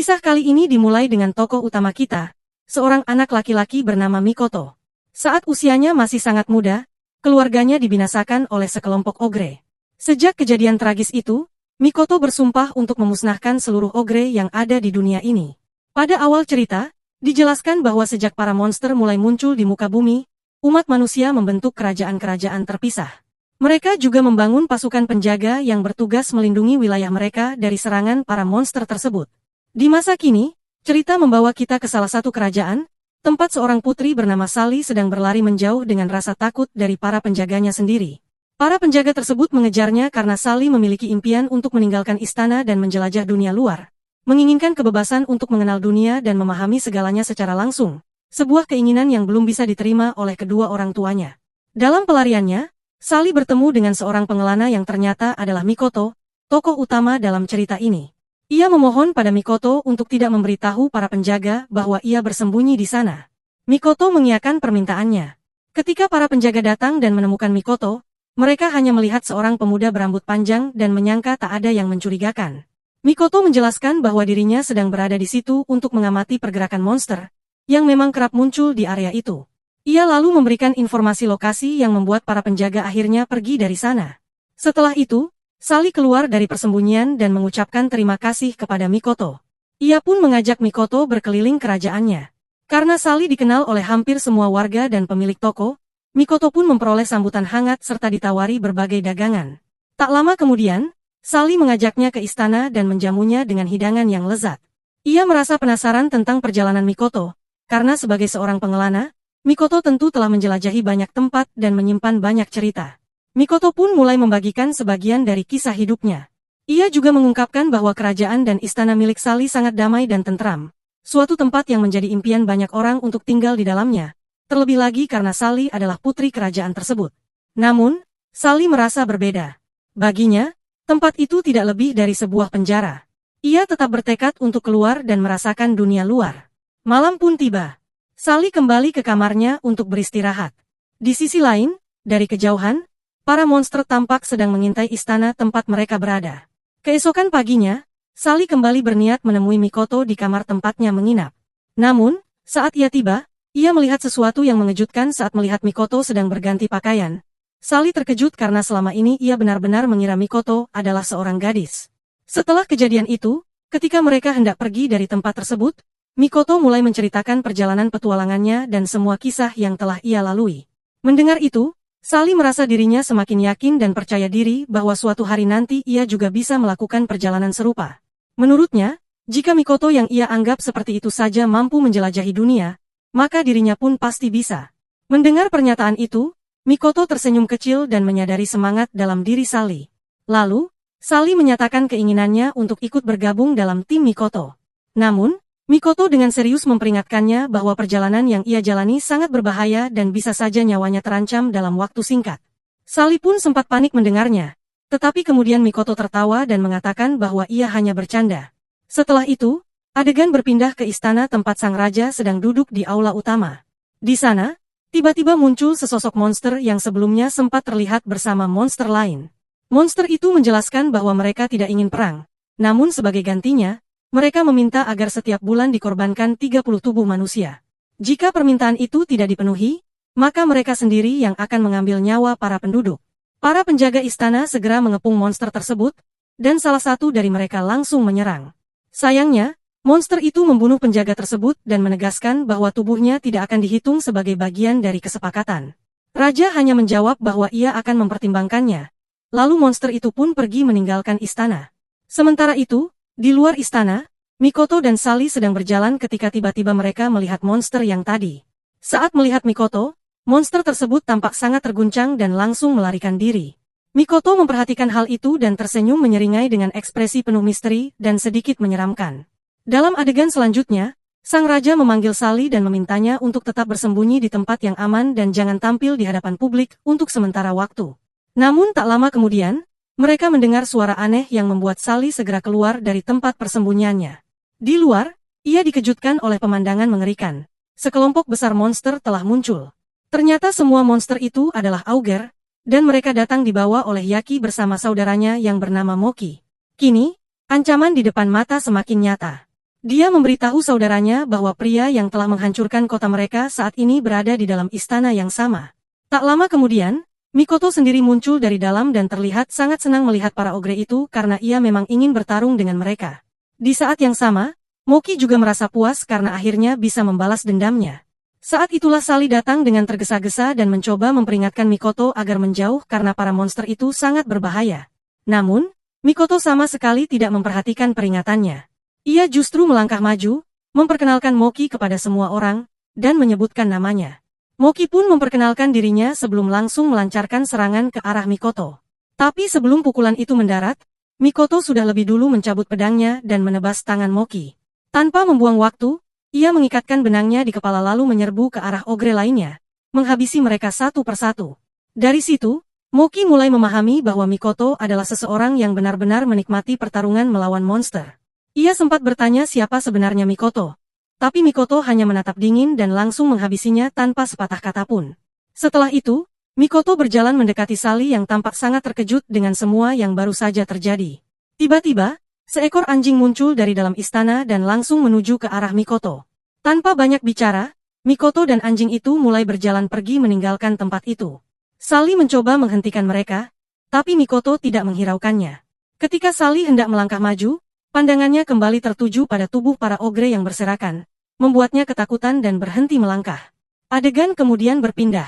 Kisah kali ini dimulai dengan tokoh utama kita, seorang anak laki-laki bernama Mikoto. Saat usianya masih sangat muda, keluarganya dibinasakan oleh sekelompok ogre. Sejak kejadian tragis itu, Mikoto bersumpah untuk memusnahkan seluruh ogre yang ada di dunia ini. Pada awal cerita, dijelaskan bahwa sejak para monster mulai muncul di muka bumi, umat manusia membentuk kerajaan-kerajaan terpisah. Mereka juga membangun pasukan penjaga yang bertugas melindungi wilayah mereka dari serangan para monster tersebut. Di masa kini, cerita membawa kita ke salah satu kerajaan, tempat seorang putri bernama Sally sedang berlari menjauh dengan rasa takut dari para penjaganya sendiri. Para penjaga tersebut mengejarnya karena Sally memiliki impian untuk meninggalkan istana dan menjelajah dunia luar. Menginginkan kebebasan untuk mengenal dunia dan memahami segalanya secara langsung. Sebuah keinginan yang belum bisa diterima oleh kedua orang tuanya. Dalam pelariannya, Sally bertemu dengan seorang pengelana yang ternyata adalah Mikoto, tokoh utama dalam cerita ini. Ia memohon pada Mikoto untuk tidak memberitahu para penjaga bahwa ia bersembunyi di sana. Mikoto mengiyakan permintaannya. Ketika para penjaga datang dan menemukan Mikoto, mereka hanya melihat seorang pemuda berambut panjang dan menyangka tak ada yang mencurigakan. Mikoto menjelaskan bahwa dirinya sedang berada di situ untuk mengamati pergerakan monster, yang memang kerap muncul di area itu. Ia lalu memberikan informasi lokasi yang membuat para penjaga akhirnya pergi dari sana. Setelah itu, Sally keluar dari persembunyian dan mengucapkan terima kasih kepada Mikoto. Ia pun mengajak Mikoto berkeliling kerajaannya. Karena Sally dikenal oleh hampir semua warga dan pemilik toko, Mikoto pun memperoleh sambutan hangat serta ditawari berbagai dagangan. Tak lama kemudian, Sally mengajaknya ke istana dan menjamunya dengan hidangan yang lezat. Ia merasa penasaran tentang perjalanan Mikoto, karena sebagai seorang pengelana, Mikoto tentu telah menjelajahi banyak tempat dan menyimpan banyak cerita. Mikoto pun mulai membagikan sebagian dari kisah hidupnya. Ia juga mengungkapkan bahwa kerajaan dan istana milik Sally sangat damai dan tentram. Suatu tempat yang menjadi impian banyak orang untuk tinggal di dalamnya. Terlebih lagi karena Sally adalah putri kerajaan tersebut. Namun, Sally merasa berbeda. Baginya, tempat itu tidak lebih dari sebuah penjara. Ia tetap bertekad untuk keluar dan merasakan dunia luar. Malam pun tiba. Sally kembali ke kamarnya untuk beristirahat. Di sisi lain, dari kejauhan, para monster tampak sedang mengintai istana tempat mereka berada. Keesokan paginya, Sally kembali berniat menemui Mikoto di kamar tempatnya menginap. Namun, saat ia tiba, ia melihat sesuatu yang mengejutkan saat melihat Mikoto sedang berganti pakaian. Sally terkejut karena selama ini ia benar-benar mengira Mikoto adalah seorang gadis. Setelah kejadian itu, ketika mereka hendak pergi dari tempat tersebut, Mikoto mulai menceritakan perjalanan petualangannya dan semua kisah yang telah ia lalui. Mendengar itu, Sally merasa dirinya semakin yakin dan percaya diri bahwa suatu hari nanti ia juga bisa melakukan perjalanan serupa. Menurutnya, jika Mikoto yang ia anggap seperti itu saja mampu menjelajahi dunia, maka dirinya pun pasti bisa. Mendengar pernyataan itu, Mikoto tersenyum kecil dan menyadari semangat dalam diri Sally. Lalu, Sally menyatakan keinginannya untuk ikut bergabung dalam tim Mikoto. Namun, Mikoto dengan serius memperingatkannya bahwa perjalanan yang ia jalani sangat berbahaya dan bisa saja nyawanya terancam dalam waktu singkat. Sally pun sempat panik mendengarnya. Tetapi kemudian Mikoto tertawa dan mengatakan bahwa ia hanya bercanda. Setelah itu, adegan berpindah ke istana tempat sang raja sedang duduk di aula utama. Di sana, tiba-tiba muncul sesosok monster yang sebelumnya sempat terlihat bersama monster lain. Monster itu menjelaskan bahwa mereka tidak ingin perang. Namun sebagai gantinya, mereka meminta agar setiap bulan dikorbankan 30 tubuh manusia. Jika permintaan itu tidak dipenuhi, maka mereka sendiri yang akan mengambil nyawa para penduduk. Para penjaga istana segera mengepung monster tersebut, dan salah satu dari mereka langsung menyerang. Sayangnya, monster itu membunuh penjaga tersebut dan menegaskan bahwa tubuhnya tidak akan dihitung sebagai bagian dari kesepakatan. Raja hanya menjawab bahwa ia akan mempertimbangkannya. Lalu monster itu pun pergi meninggalkan istana. Sementara itu, di luar istana, Mikoto dan Sally sedang berjalan ketika tiba-tiba mereka melihat monster yang tadi. Saat melihat Mikoto, monster tersebut tampak sangat terguncang dan langsung melarikan diri. Mikoto memperhatikan hal itu dan tersenyum menyeringai dengan ekspresi penuh misteri dan sedikit menyeramkan. Dalam adegan selanjutnya, sang raja memanggil Sally dan memintanya untuk tetap bersembunyi di tempat yang aman dan jangan tampil di hadapan publik untuk sementara waktu. Namun tak lama kemudian, mereka mendengar suara aneh yang membuat Sally segera keluar dari tempat persembunyiannya. Di luar, ia dikejutkan oleh pemandangan mengerikan. Sekelompok besar monster telah muncul. Ternyata semua monster itu adalah auger, dan mereka datang dibawa oleh Yaki bersama saudaranya yang bernama Moki. Kini, ancaman di depan mata semakin nyata. Dia memberitahu saudaranya bahwa pria yang telah menghancurkan kota mereka saat ini berada di dalam istana yang sama. Tak lama kemudian, Mikoto sendiri muncul dari dalam dan terlihat sangat senang melihat para ogre itu karena ia memang ingin bertarung dengan mereka. Di saat yang sama, Moki juga merasa puas karena akhirnya bisa membalas dendamnya. Saat itulah Sally datang dengan tergesa-gesa dan mencoba memperingatkan Mikoto agar menjauh karena para monster itu sangat berbahaya. Namun, Mikoto sama sekali tidak memperhatikan peringatannya. Ia justru melangkah maju, memperkenalkan Moki kepada semua orang, dan menyebutkan namanya. Moki pun memperkenalkan dirinya sebelum langsung melancarkan serangan ke arah Mikoto. Tapi sebelum pukulan itu mendarat, Mikoto sudah lebih dulu mencabut pedangnya dan menebas tangan Moki. Tanpa membuang waktu, ia mengikatkan benangnya di kepala lalu menyerbu ke arah ogre lainnya, menghabisi mereka satu persatu. Dari situ, Moki mulai memahami bahwa Mikoto adalah seseorang yang benar-benar menikmati pertarungan melawan monster. Ia sempat bertanya siapa sebenarnya Mikoto. Tapi Mikoto hanya menatap dingin dan langsung menghabisinya tanpa sepatah kata pun. Setelah itu, Mikoto berjalan mendekati Sally yang tampak sangat terkejut dengan semua yang baru saja terjadi. Tiba-tiba, seekor anjing muncul dari dalam istana dan langsung menuju ke arah Mikoto. Tanpa banyak bicara, Mikoto dan anjing itu mulai berjalan pergi meninggalkan tempat itu. Sally mencoba menghentikan mereka, tapi Mikoto tidak menghiraukannya. Ketika Sally hendak melangkah maju, pandangannya kembali tertuju pada tubuh para ogre yang berserakan, membuatnya ketakutan dan berhenti melangkah. Adegan kemudian berpindah.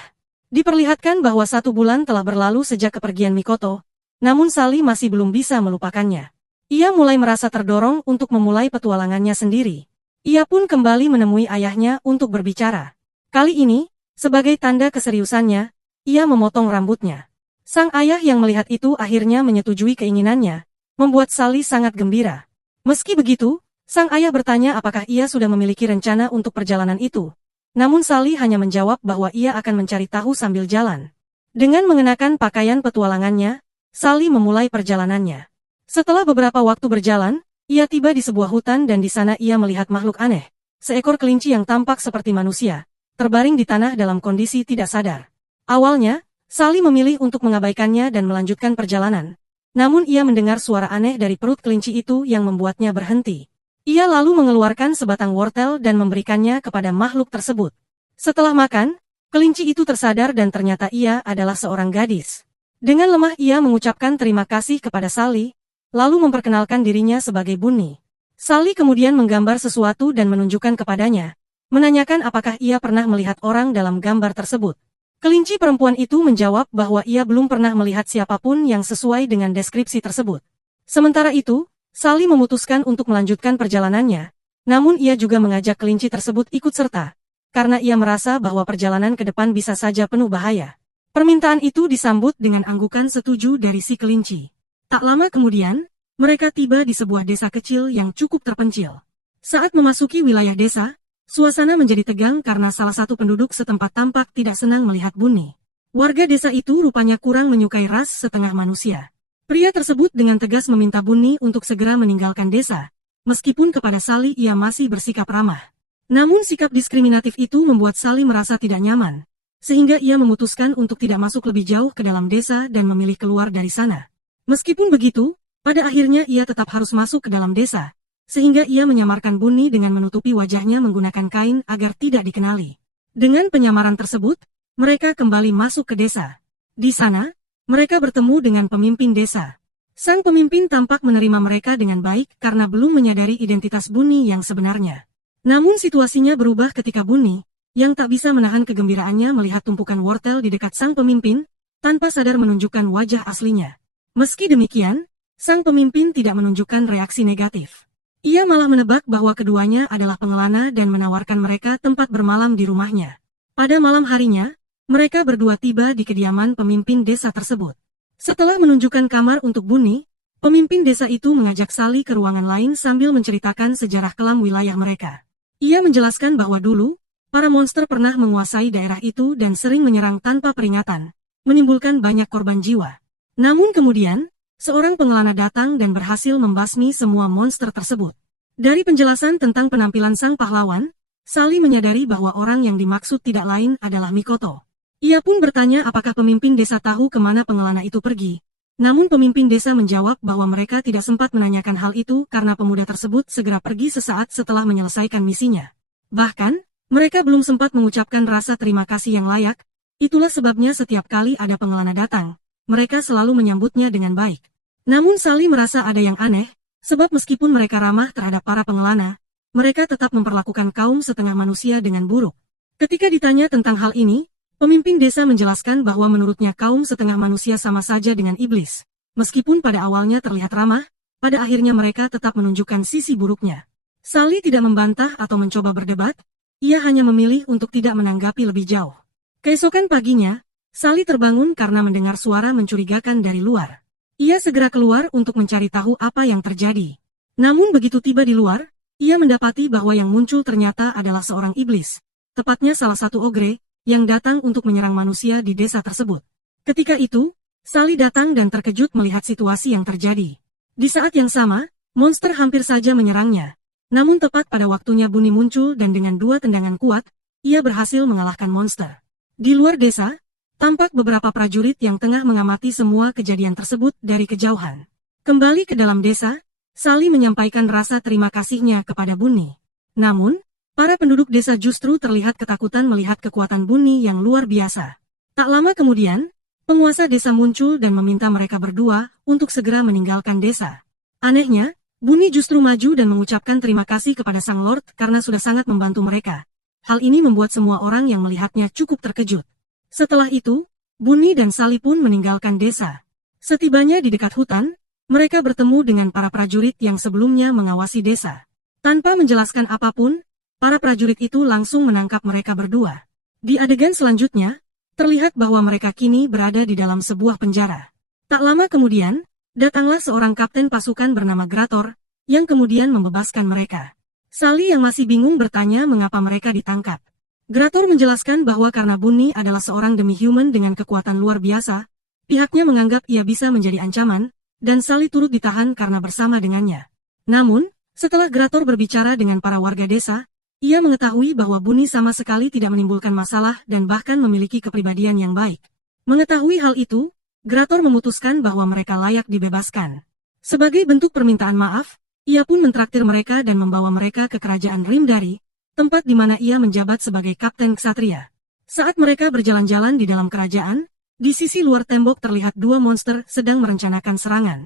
Diperlihatkan bahwa 1 bulan telah berlalu sejak kepergian Mikoto, namun Sally masih belum bisa melupakannya. Ia mulai merasa terdorong untuk memulai petualangannya sendiri. Ia pun kembali menemui ayahnya untuk berbicara. Kali ini, sebagai tanda keseriusannya, ia memotong rambutnya. Sang ayah yang melihat itu akhirnya menyetujui keinginannya, membuat Sally sangat gembira. Meski begitu, sang ayah bertanya apakah ia sudah memiliki rencana untuk perjalanan itu. Namun Sally hanya menjawab bahwa ia akan mencari tahu sambil jalan. Dengan mengenakan pakaian petualangannya, Sally memulai perjalanannya. Setelah beberapa waktu berjalan, ia tiba di sebuah hutan dan di sana ia melihat makhluk aneh. Seekor kelinci yang tampak seperti manusia, terbaring di tanah dalam kondisi tidak sadar. Awalnya, Sally memilih untuk mengabaikannya dan melanjutkan perjalanan. Namun ia mendengar suara aneh dari perut kelinci itu yang membuatnya berhenti. Ia lalu mengeluarkan sebatang wortel dan memberikannya kepada makhluk tersebut. Setelah makan, kelinci itu tersadar dan ternyata ia adalah seorang gadis. Dengan lemah ia mengucapkan terima kasih kepada Sally, lalu memperkenalkan dirinya sebagai Bunny. Sally kemudian menggambar sesuatu dan menunjukkan kepadanya, menanyakan apakah ia pernah melihat orang dalam gambar tersebut. Kelinci perempuan itu menjawab bahwa ia belum pernah melihat siapapun yang sesuai dengan deskripsi tersebut. Sementara itu, Sally memutuskan untuk melanjutkan perjalanannya, namun ia juga mengajak kelinci tersebut ikut serta, karena ia merasa bahwa perjalanan ke depan bisa saja penuh bahaya. Permintaan itu disambut dengan anggukan setuju dari si kelinci. Tak lama kemudian, mereka tiba di sebuah desa kecil yang cukup terpencil. Saat memasuki wilayah desa, suasana menjadi tegang karena salah satu penduduk setempat tampak tidak senang melihat Bunny. Warga desa itu rupanya kurang menyukai ras setengah manusia. Pria tersebut dengan tegas meminta Bunny untuk segera meninggalkan desa, meskipun kepada Sally ia masih bersikap ramah. Namun sikap diskriminatif itu membuat Sally merasa tidak nyaman, sehingga ia memutuskan untuk tidak masuk lebih jauh ke dalam desa dan memilih keluar dari sana. Meskipun begitu, pada akhirnya ia tetap harus masuk ke dalam desa, sehingga ia menyamarkan Bunny dengan menutupi wajahnya menggunakan kain agar tidak dikenali. Dengan penyamaran tersebut, mereka kembali masuk ke desa. Di sana, mereka bertemu dengan pemimpin desa. Sang pemimpin tampak menerima mereka dengan baik karena belum menyadari identitas Bunny yang sebenarnya. Namun situasinya berubah ketika Bunny, yang tak bisa menahan kegembiraannya melihat tumpukan wortel di dekat sang pemimpin, tanpa sadar menunjukkan wajah aslinya. Meski demikian, sang pemimpin tidak menunjukkan reaksi negatif. Ia malah menebak bahwa keduanya adalah pengelana dan menawarkan mereka tempat bermalam di rumahnya. Pada malam harinya, mereka berdua tiba di kediaman pemimpin desa tersebut. Setelah menunjukkan kamar untuk Bunny, pemimpin desa itu mengajak Sally ke ruangan lain sambil menceritakan sejarah kelam wilayah mereka. Ia menjelaskan bahwa dulu, para monster pernah menguasai daerah itu dan sering menyerang tanpa peringatan, menimbulkan banyak korban jiwa. Namun kemudian, seorang pengelana datang dan berhasil membasmi semua monster tersebut. Dari penjelasan tentang penampilan sang pahlawan, Sally menyadari bahwa orang yang dimaksud tidak lain adalah Mikoto. Ia pun bertanya apakah pemimpin desa tahu kemana pengelana itu pergi, Namun pemimpin desa menjawab bahwa mereka tidak sempat menanyakan hal itu karena pemuda tersebut segera pergi sesaat setelah menyelesaikan misinya. Bahkan, mereka belum sempat mengucapkan rasa terima kasih yang layak. Itulah sebabnya setiap kali ada pengelana datang, mereka selalu menyambutnya dengan baik. Namun Sally merasa ada yang aneh, sebab meskipun mereka ramah terhadap para pengelana, mereka tetap memperlakukan kaum setengah manusia dengan buruk. Ketika ditanya tentang hal ini, pemimpin desa menjelaskan bahwa menurutnya kaum setengah manusia sama saja dengan iblis. Meskipun pada awalnya terlihat ramah, pada akhirnya mereka tetap menunjukkan sisi buruknya. Sally tidak membantah atau mencoba berdebat, ia hanya memilih untuk tidak menanggapi lebih jauh. Keesokan paginya, Sally terbangun karena mendengar suara mencurigakan dari luar. Ia segera keluar untuk mencari tahu apa yang terjadi. Namun begitu tiba di luar, ia mendapati bahwa yang muncul ternyata adalah seorang iblis. Tepatnya salah satu ogre, yang datang untuk menyerang manusia di desa tersebut. Ketika itu, Sally datang dan terkejut melihat situasi yang terjadi. Di saat yang sama, monster hampir saja menyerangnya. Namun tepat pada waktunya Bunny muncul dan dengan 2 tendangan kuat, ia berhasil mengalahkan monster. Di luar desa, tampak beberapa prajurit yang tengah mengamati semua kejadian tersebut dari kejauhan. Kembali ke dalam desa, Sally menyampaikan rasa terima kasihnya kepada Bunny. Namun, para penduduk desa justru terlihat ketakutan melihat kekuatan Bunny yang luar biasa. Tak lama kemudian, penguasa desa muncul dan meminta mereka berdua untuk segera meninggalkan desa. Anehnya, Bunny justru maju dan mengucapkan terima kasih kepada Sang Lord karena sudah sangat membantu mereka. Hal ini membuat semua orang yang melihatnya cukup terkejut. Setelah itu, Bunny dan Sally pun meninggalkan desa. Setibanya di dekat hutan, mereka bertemu dengan para prajurit yang sebelumnya mengawasi desa. Tanpa menjelaskan apapun, para prajurit itu langsung menangkap mereka berdua. Di adegan selanjutnya, terlihat bahwa mereka kini berada di dalam sebuah penjara. Tak lama kemudian, datanglah seorang kapten pasukan bernama Grator, yang kemudian membebaskan mereka. Sally yang masih bingung bertanya mengapa mereka ditangkap. Grator menjelaskan bahwa karena Bunny adalah seorang demi-human dengan kekuatan luar biasa, pihaknya menganggap ia bisa menjadi ancaman, dan Sally turut ditahan karena bersama dengannya. Namun, setelah Grator berbicara dengan para warga desa, ia mengetahui bahwa Bunny sama sekali tidak menimbulkan masalah dan bahkan memiliki kepribadian yang baik. Mengetahui hal itu, Grator memutuskan bahwa mereka layak dibebaskan. Sebagai bentuk permintaan maaf, ia pun mentraktir mereka dan membawa mereka ke kerajaan Rimdari, tempat di mana ia menjabat sebagai kapten ksatria. Saat mereka berjalan-jalan di dalam kerajaan, di sisi luar tembok terlihat 2 monster sedang merencanakan serangan.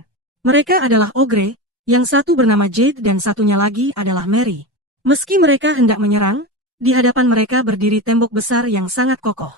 Mereka adalah ogre, yang satu bernama Jade dan satunya lagi adalah Mary. Meski mereka hendak menyerang, di hadapan mereka berdiri tembok besar yang sangat kokoh.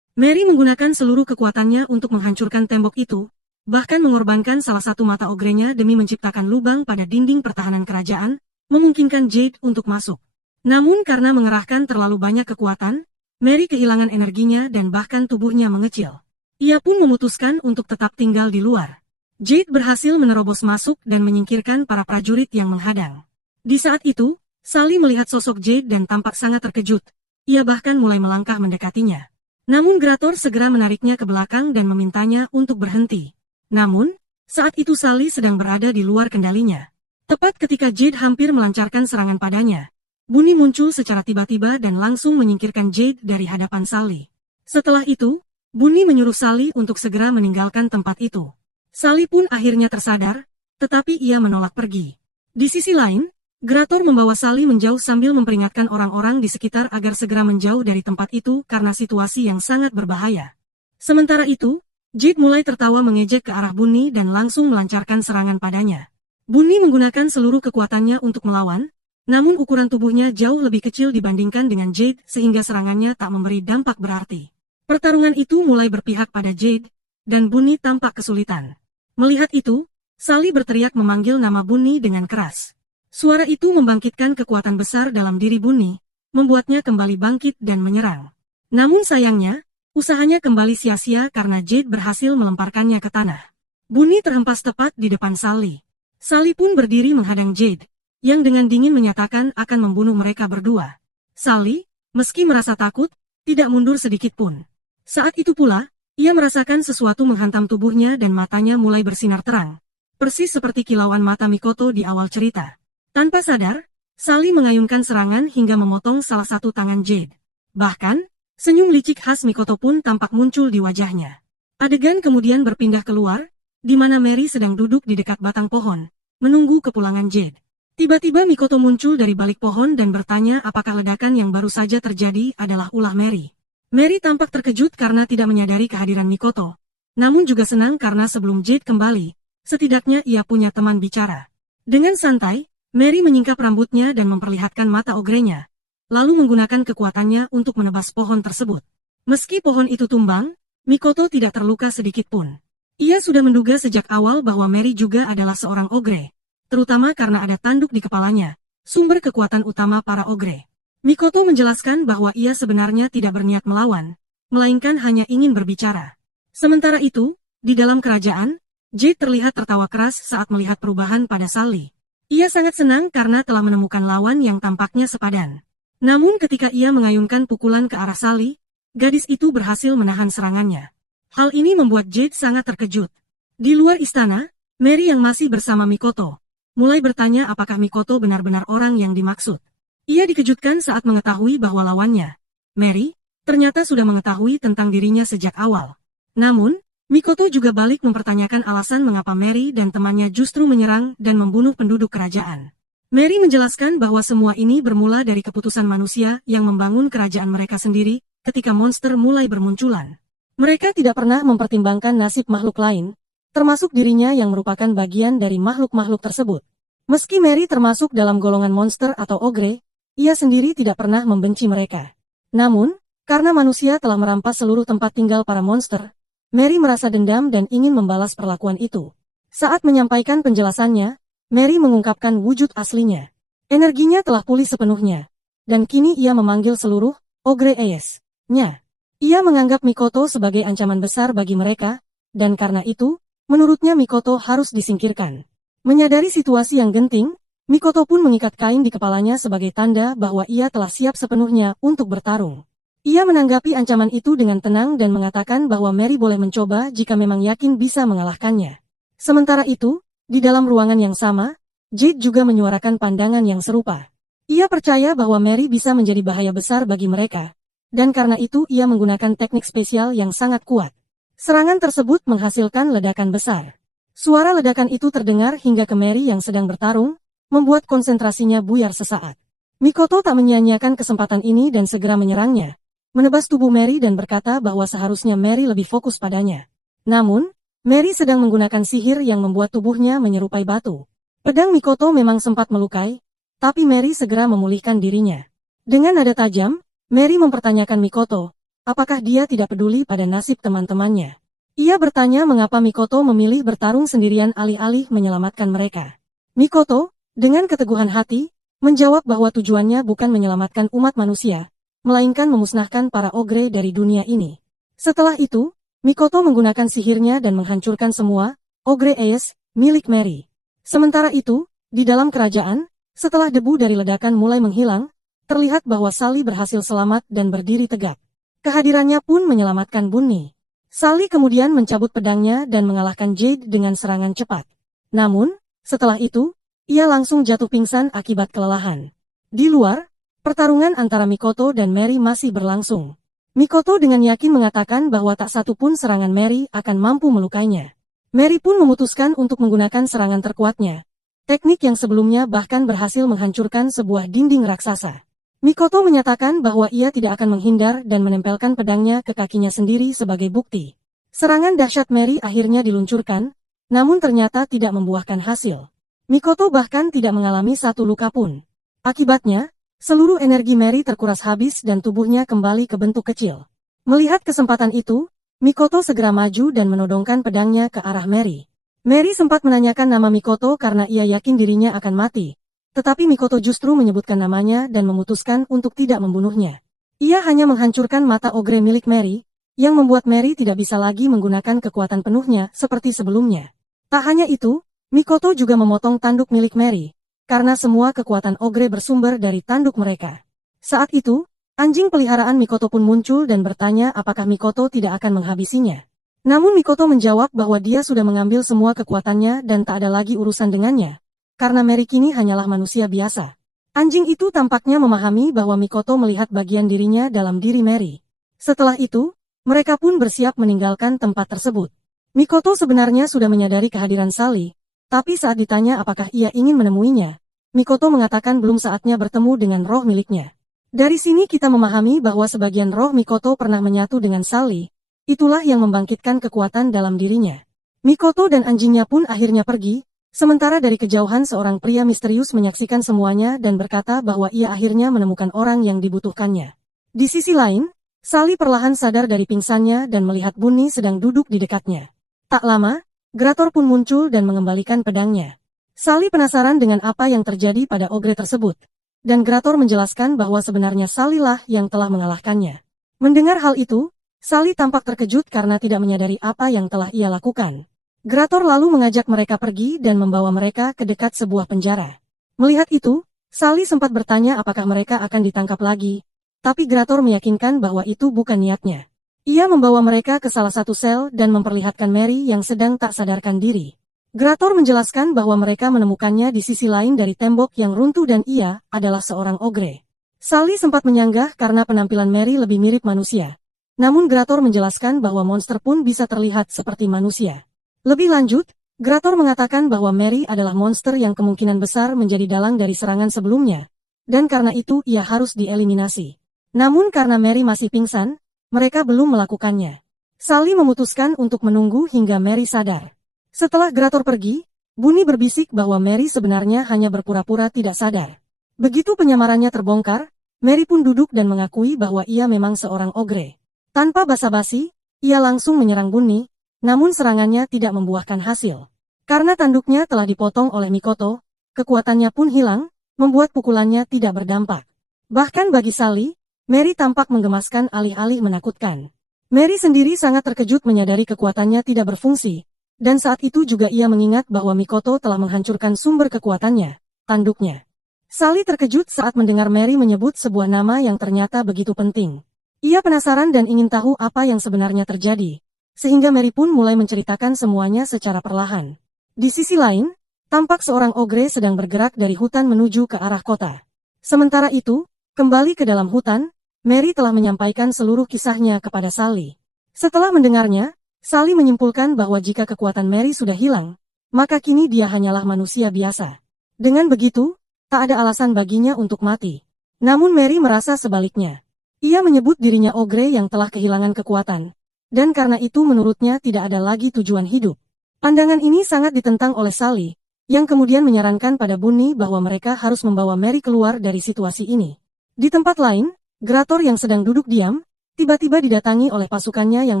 Mary menggunakan seluruh kekuatannya untuk menghancurkan tembok itu, bahkan mengorbankan salah satu mata ogrenya demi menciptakan lubang pada dinding pertahanan kerajaan, memungkinkan Jade untuk masuk. Namun karena mengerahkan terlalu banyak kekuatan, Mary kehilangan energinya dan bahkan tubuhnya mengecil. Ia pun memutuskan untuk tetap tinggal di luar. Jade berhasil menerobos masuk dan menyingkirkan para prajurit yang menghadang. Di saat itu, Sally melihat sosok Jade dan tampak sangat terkejut. Ia bahkan mulai melangkah mendekatinya. Namun Grator segera menariknya ke belakang dan memintanya untuk berhenti. Namun, saat itu Sally sedang berada di luar kendalinya. Tepat ketika Jade hampir melancarkan serangan padanya, Bunny muncul secara tiba-tiba dan langsung menyingkirkan Jade dari hadapan Sally. Setelah itu, Bunny menyuruh Sally untuk segera meninggalkan tempat itu. Sally pun akhirnya tersadar, tetapi ia menolak pergi. Di sisi lain, Grator membawa Sally menjauh sambil memperingatkan orang-orang di sekitar agar segera menjauh dari tempat itu karena situasi yang sangat berbahaya. Sementara itu, Jade mulai tertawa mengejek ke arah Bunny dan langsung melancarkan serangan padanya. Bunny menggunakan seluruh kekuatannya untuk melawan, namun ukuran tubuhnya jauh lebih kecil dibandingkan dengan Jade sehingga serangannya tak memberi dampak berarti. Pertarungan itu mulai berpihak pada Jade, dan Bunny tampak kesulitan. Melihat itu, Sally berteriak memanggil nama Bunny dengan keras. Suara itu membangkitkan kekuatan besar dalam diri Bunny, membuatnya kembali bangkit dan menyerang. Namun sayangnya, usahanya kembali sia-sia karena Jade berhasil melemparkannya ke tanah. Bunny terhempas tepat di depan Sally. Sally pun berdiri menghadang Jade, yang dengan dingin menyatakan akan membunuh mereka berdua. Sally, meski merasa takut, tidak mundur sedikit pun. Saat itu pula, ia merasakan sesuatu menghantam tubuhnya dan matanya mulai bersinar terang. Persis seperti kilauan mata Mikoto di awal cerita. Tanpa sadar, Sally mengayunkan serangan hingga memotong salah satu tangan Jade. Bahkan, senyum licik khas Mikoto pun tampak muncul di wajahnya. Adegan kemudian berpindah keluar, di mana Mary sedang duduk di dekat batang pohon, menunggu kepulangan Jade. Tiba-tiba Mikoto muncul dari balik pohon dan bertanya apakah ledakan yang baru saja terjadi adalah ulah Mary. Mary tampak terkejut karena tidak menyadari kehadiran Mikoto, namun juga senang karena sebelum Jade kembali, setidaknya ia punya teman bicara. Dengan santai, Mary menyingkap rambutnya dan memperlihatkan mata ogrenya, lalu menggunakan kekuatannya untuk menebas pohon tersebut. Meski pohon itu tumbang, Mikoto tidak terluka sedikit pun. Ia sudah menduga sejak awal bahwa Mary juga adalah seorang ogre, terutama karena ada tanduk di kepalanya, sumber kekuatan utama para ogre. Mikoto menjelaskan bahwa ia sebenarnya tidak berniat melawan, melainkan hanya ingin berbicara. Sementara itu, di dalam kerajaan, Jade terlihat tertawa keras saat melihat perubahan pada Sally. Ia sangat senang karena telah menemukan lawan yang tampaknya sepadan. Namun ketika ia mengayunkan pukulan ke arah Sally, gadis itu berhasil menahan serangannya. Hal ini membuat Jade sangat terkejut. Di luar istana, Mary yang masih bersama Mikoto mulai bertanya apakah Mikoto benar-benar orang yang dimaksud. Ia dikejutkan saat mengetahui bahwa lawannya, Mary, ternyata sudah mengetahui tentang dirinya sejak awal. Namun, Mikoto juga balik mempertanyakan alasan mengapa Mary dan temannya justru menyerang dan membunuh penduduk kerajaan. Mary menjelaskan bahwa semua ini bermula dari keputusan manusia yang membangun kerajaan mereka sendiri ketika monster mulai bermunculan. Mereka tidak pernah mempertimbangkan nasib makhluk lain, termasuk dirinya yang merupakan bagian dari makhluk-makhluk tersebut. Meski Mary termasuk dalam golongan monster atau ogre, ia sendiri tidak pernah membenci mereka. Namun, karena manusia telah merampas seluruh tempat tinggal para monster, Mary merasa dendam dan ingin membalas perlakuan itu. Saat menyampaikan penjelasannya, Mary mengungkapkan wujud aslinya. Energinya telah pulih sepenuhnya, dan kini ia memanggil seluruh ogre Ace-nya. Ia menganggap Mikoto sebagai ancaman besar bagi mereka, dan karena itu, menurutnya Mikoto harus disingkirkan. Menyadari situasi yang genting, Mikoto pun mengikat kain di kepalanya sebagai tanda bahwa ia telah siap sepenuhnya untuk bertarung. Ia menanggapi ancaman itu dengan tenang dan mengatakan bahwa Mary boleh mencoba jika memang yakin bisa mengalahkannya. Sementara itu, di dalam ruangan yang sama, Jade juga menyuarakan pandangan yang serupa. Ia percaya bahwa Mary bisa menjadi bahaya besar bagi mereka, dan karena itu ia menggunakan teknik spesial yang sangat kuat. Serangan tersebut menghasilkan ledakan besar. Suara ledakan itu terdengar hingga ke Mary yang sedang bertarung, membuat konsentrasinya buyar sesaat. Mikoto tak menyia-nyiakan kesempatan ini dan segera menyerangnya, menebas tubuh Mary dan berkata bahwa seharusnya Mary lebih fokus padanya. Namun, Mary sedang menggunakan sihir yang membuat tubuhnya menyerupai batu. Pedang Mikoto memang sempat melukai, tapi Mary segera memulihkan dirinya. Dengan nada tajam, Mary mempertanyakan Mikoto, apakah dia tidak peduli pada nasib teman-temannya. Ia bertanya mengapa Mikoto memilih bertarung sendirian alih-alih menyelamatkan mereka. Mikoto, dengan keteguhan hati, menjawab bahwa tujuannya bukan menyelamatkan umat manusia, melainkan memusnahkan para ogre dari dunia ini. Setelah itu, Mikoto menggunakan sihirnya dan menghancurkan semua ogre Ace milik Mary. Sementara itu, di dalam kerajaan, setelah debu dari ledakan mulai menghilang, terlihat bahwa Sally berhasil selamat dan berdiri tegak. Kehadirannya pun menyelamatkan Bunny. Sally kemudian mencabut pedangnya dan mengalahkan Jade dengan serangan cepat. Namun, setelah itu, ia langsung jatuh pingsan akibat kelelahan. Di luar, pertarungan antara Mikoto dan Mary masih berlangsung. Mikoto dengan yakin mengatakan bahwa tak satu pun serangan Mary akan mampu melukainya. Mary pun memutuskan untuk menggunakan serangan terkuatnya. Teknik yang sebelumnya bahkan berhasil menghancurkan sebuah dinding raksasa. Mikoto menyatakan bahwa ia tidak akan menghindar dan menempelkan pedangnya ke kakinya sendiri sebagai bukti. Serangan dahsyat Mary akhirnya diluncurkan, namun ternyata tidak membuahkan hasil. Mikoto bahkan tidak mengalami satu luka pun. Akibatnya, seluruh energi Mary terkuras habis dan tubuhnya kembali ke bentuk kecil. Melihat kesempatan itu, Mikoto segera maju dan menodongkan pedangnya ke arah Mary. Mary sempat menanyakan nama Mikoto karena ia yakin dirinya akan mati. Tetapi Mikoto justru menyebutkan namanya dan memutuskan untuk tidak membunuhnya. Ia hanya menghancurkan mata ogre milik Mary, yang membuat Mary tidak bisa lagi menggunakan kekuatan penuhnya seperti sebelumnya. Tak hanya itu, Mikoto juga memotong tanduk milik Mary, karena semua kekuatan ogre bersumber dari tanduk mereka. Saat itu, anjing peliharaan Mikoto pun muncul dan bertanya apakah Mikoto tidak akan menghabisinya. Namun Mikoto menjawab bahwa dia sudah mengambil semua kekuatannya dan tak ada lagi urusan dengannya, karena Mary kini hanyalah manusia biasa. Anjing itu tampaknya memahami bahwa Mikoto melihat bagian dirinya dalam diri Mary. Setelah itu, mereka pun bersiap meninggalkan tempat tersebut. Mikoto sebenarnya sudah menyadari kehadiran Sally, tapi saat ditanya apakah ia ingin menemuinya, Mikoto mengatakan belum saatnya bertemu dengan roh miliknya. Dari sini kita memahami bahwa sebagian roh Mikoto pernah menyatu dengan Sally, itulah yang membangkitkan kekuatan dalam dirinya. Mikoto dan anjingnya pun akhirnya pergi, sementara dari kejauhan seorang pria misterius menyaksikan semuanya dan berkata bahwa ia akhirnya menemukan orang yang dibutuhkannya. Di sisi lain, Sally perlahan sadar dari pingsannya dan melihat Bunny sedang duduk di dekatnya. Tak lama, Grator pun muncul dan mengembalikan pedangnya. Sally penasaran dengan apa yang terjadi pada ogre tersebut, dan Grator menjelaskan bahwa sebenarnya Sally lah yang telah mengalahkannya. Mendengar hal itu, Sally tampak terkejut karena tidak menyadari apa yang telah ia lakukan. Grator lalu mengajak mereka pergi dan membawa mereka ke dekat sebuah penjara. Melihat itu, Sally sempat bertanya apakah mereka akan ditangkap lagi, tapi Grator meyakinkan bahwa itu bukan niatnya. Ia membawa mereka ke salah satu sel dan memperlihatkan Mary yang sedang tak sadarkan diri. Grator menjelaskan bahwa mereka menemukannya di sisi lain dari tembok yang runtuh dan ia adalah seorang ogre. Sally sempat menyanggah karena penampilan Mary lebih mirip manusia. Namun Grator menjelaskan bahwa monster pun bisa terlihat seperti manusia. Lebih lanjut, Grator mengatakan bahwa Mary adalah monster yang kemungkinan besar menjadi dalang dari serangan sebelumnya, dan karena itu ia harus dieliminasi. Namun karena Mary masih pingsan, mereka belum melakukannya. Sally memutuskan untuk menunggu hingga Mary sadar. Setelah Grator pergi, Bunny berbisik bahwa Mary sebenarnya hanya berpura-pura tidak sadar. Begitu penyamarannya terbongkar, Mary pun duduk dan mengakui bahwa ia memang seorang ogre. Tanpa basa-basi, ia langsung menyerang Bunny, namun serangannya tidak membuahkan hasil. Karena tanduknya telah dipotong oleh Mikoto, kekuatannya pun hilang, membuat pukulannya tidak berdampak. Bahkan bagi Sally, Mary tampak menggemaskan alih-alih menakutkan. Mary sendiri sangat terkejut menyadari kekuatannya tidak berfungsi, dan saat itu juga ia mengingat bahwa Mikoto telah menghancurkan sumber kekuatannya, tanduknya. Sally terkejut saat mendengar Mary menyebut sebuah nama yang ternyata begitu penting. Ia penasaran dan ingin tahu apa yang sebenarnya terjadi, sehingga Mary pun mulai menceritakan semuanya secara perlahan. Di sisi lain, tampak seorang ogre sedang bergerak dari hutan menuju ke arah kota. Sementara itu, kembali ke dalam hutan, Mary telah menyampaikan seluruh kisahnya kepada Sally. Setelah mendengarnya, Sally menyimpulkan bahwa jika kekuatan Mary sudah hilang, maka kini dia hanyalah manusia biasa. Dengan begitu, tak ada alasan baginya untuk mati. Namun Mary merasa sebaliknya. Ia menyebut dirinya ogre yang telah kehilangan kekuatan, dan karena itu menurutnya tidak ada lagi tujuan hidup. Pandangan ini sangat ditentang oleh Sally, yang kemudian menyarankan pada Bunny bahwa mereka harus membawa Mary keluar dari situasi ini. Di tempat lain, Grator yang sedang duduk diam, tiba-tiba didatangi oleh pasukannya yang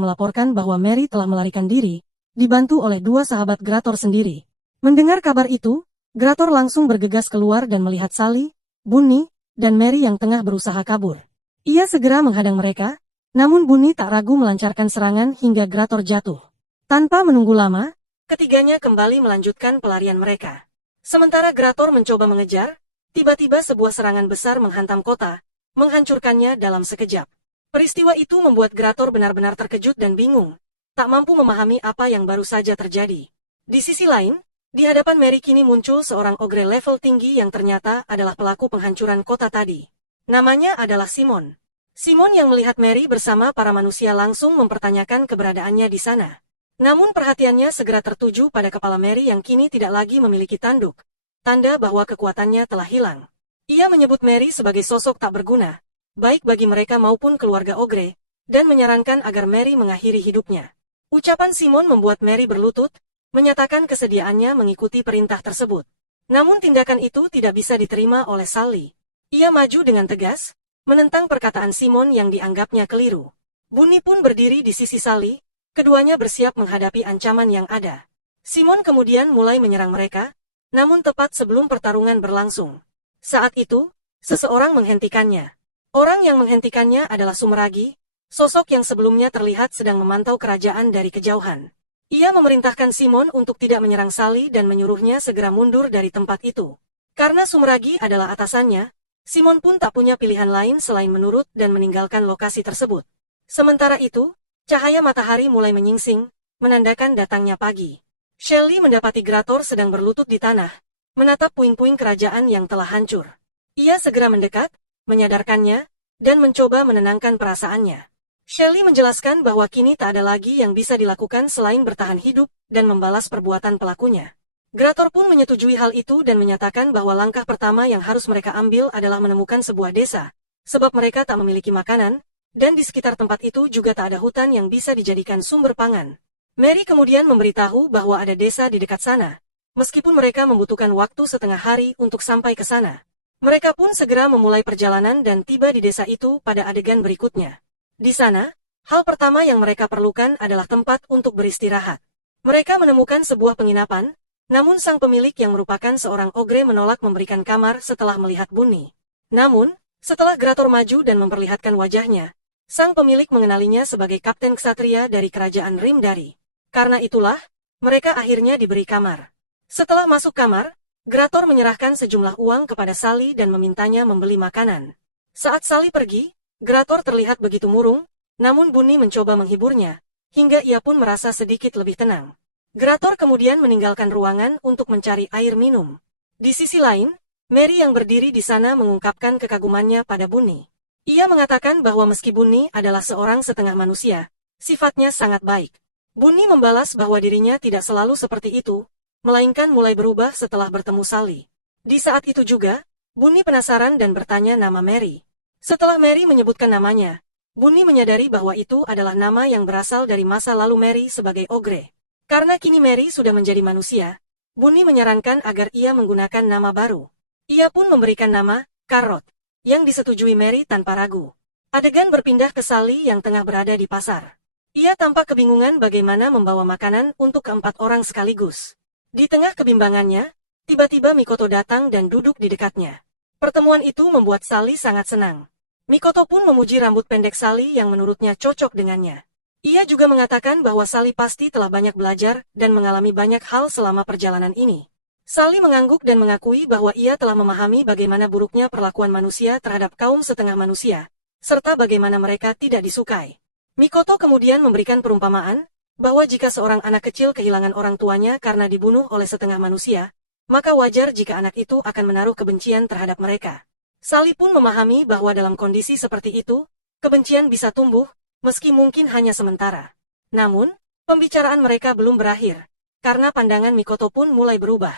melaporkan bahwa Mary telah melarikan diri, dibantu oleh dua sahabat Grator sendiri. Mendengar kabar itu, Grator langsung bergegas keluar dan melihat Sally, Bunny, dan Mary yang tengah berusaha kabur. Ia segera menghadang mereka, namun Bunny tak ragu melancarkan serangan hingga Grator jatuh. Tanpa menunggu lama, ketiganya kembali melanjutkan pelarian mereka. Sementara Grator mencoba mengejar, tiba-tiba sebuah serangan besar menghantam kota, menghancurkannya dalam sekejap. Peristiwa itu membuat Grator benar-benar terkejut dan bingung, tak mampu memahami apa yang baru saja terjadi. Di sisi lain, di hadapan Mary kini muncul seorang ogre level tinggi yang ternyata adalah pelaku penghancuran kota tadi. Namanya adalah Simon. Simon yang melihat Mary bersama para manusia langsung mempertanyakan keberadaannya di sana. Namun perhatiannya segera tertuju pada kepala Mary yang kini tidak lagi memiliki tanduk, tanda bahwa kekuatannya telah hilang. Ia menyebut Mary sebagai sosok tak berguna, baik bagi mereka maupun keluarga ogre, dan menyarankan agar Mary mengakhiri hidupnya. Ucapan Simon membuat Mary berlutut, menyatakan kesediaannya mengikuti perintah tersebut. Namun tindakan itu tidak bisa diterima oleh Sally. Ia maju dengan tegas, menentang perkataan Simon yang dianggapnya keliru. Bunny pun berdiri di sisi Sally, keduanya bersiap menghadapi ancaman yang ada. Simon kemudian mulai menyerang mereka, namun tepat sebelum pertarungan berlangsung. Saat itu, seseorang menghentikannya. Orang yang menghentikannya adalah Sumeragi, sosok yang sebelumnya terlihat sedang memantau kerajaan dari kejauhan. Ia memerintahkan Simon untuk tidak menyerang Sally dan menyuruhnya segera mundur dari tempat itu. Karena Sumeragi adalah atasannya, Simon pun tak punya pilihan lain selain menurut dan meninggalkan lokasi tersebut. Sementara itu, cahaya matahari mulai menyingsing, menandakan datangnya pagi. Shelley mendapati Grator sedang berlutut di tanah, menatap puing-puing kerajaan yang telah hancur. Ia segera mendekat, menyadarkannya, dan mencoba menenangkan perasaannya. Shelley menjelaskan bahwa kini tak ada lagi yang bisa dilakukan selain bertahan hidup dan membalas perbuatan pelakunya. Grator pun menyetujui hal itu dan menyatakan bahwa langkah pertama yang harus mereka ambil adalah menemukan sebuah desa, sebab mereka tak memiliki makanan, dan di sekitar tempat itu juga tak ada hutan yang bisa dijadikan sumber pangan. Mary kemudian memberitahu bahwa ada desa di dekat sana, meskipun mereka membutuhkan waktu setengah hari untuk sampai ke sana. Mereka pun segera memulai perjalanan dan tiba di desa itu pada adegan berikutnya. Di sana, hal pertama yang mereka perlukan adalah tempat untuk beristirahat. Mereka menemukan sebuah penginapan, namun sang pemilik yang merupakan seorang ogre menolak memberikan kamar setelah melihat Bunny. Namun, setelah Grator maju dan memperlihatkan wajahnya, sang pemilik mengenalinya sebagai Kapten Ksatria dari Kerajaan Rimdari. Karena itulah, mereka akhirnya diberi kamar. Setelah masuk kamar, Grator menyerahkan sejumlah uang kepada Sally dan memintanya membeli makanan. Saat Sally pergi, Grator terlihat begitu murung, namun Bunny mencoba menghiburnya, hingga ia pun merasa sedikit lebih tenang. Grator kemudian meninggalkan ruangan untuk mencari air minum. Di sisi lain, Mary yang berdiri di sana mengungkapkan kekagumannya pada Bunny. Ia mengatakan bahwa meski Bunny adalah seorang setengah manusia, sifatnya sangat baik. Bunny membalas bahwa dirinya tidak selalu seperti itu, melainkan mulai berubah setelah bertemu Sally. Di saat itu juga, Bunny penasaran dan bertanya nama Mary. Setelah Mary menyebutkan namanya, Bunny menyadari bahwa itu adalah nama yang berasal dari masa lalu Mary sebagai ogre. Karena kini Mary sudah menjadi manusia, Bunny menyarankan agar ia menggunakan nama baru. Ia pun memberikan nama, Carrot, yang disetujui Mary tanpa ragu. Adegan berpindah ke Sally yang tengah berada di pasar. Ia tampak kebingungan bagaimana membawa makanan untuk keempat orang sekaligus. Di tengah kebimbangannya, tiba-tiba Mikoto datang dan duduk di dekatnya. Pertemuan itu membuat Sally sangat senang. Mikoto pun memuji rambut pendek Sally yang menurutnya cocok dengannya. Ia juga mengatakan bahwa Sally pasti telah banyak belajar dan mengalami banyak hal selama perjalanan ini. Sally mengangguk dan mengakui bahwa ia telah memahami bagaimana buruknya perlakuan manusia terhadap kaum setengah manusia, serta bagaimana mereka tidak disukai. Mikoto kemudian memberikan perumpamaan, bahwa jika seorang anak kecil kehilangan orang tuanya karena dibunuh oleh setengah manusia, maka wajar jika anak itu akan menaruh kebencian terhadap mereka. Sally pun memahami bahwa dalam kondisi seperti itu, kebencian bisa tumbuh, meski mungkin hanya sementara. Namun, pembicaraan mereka belum berakhir, karena pandangan Mikoto pun mulai berubah.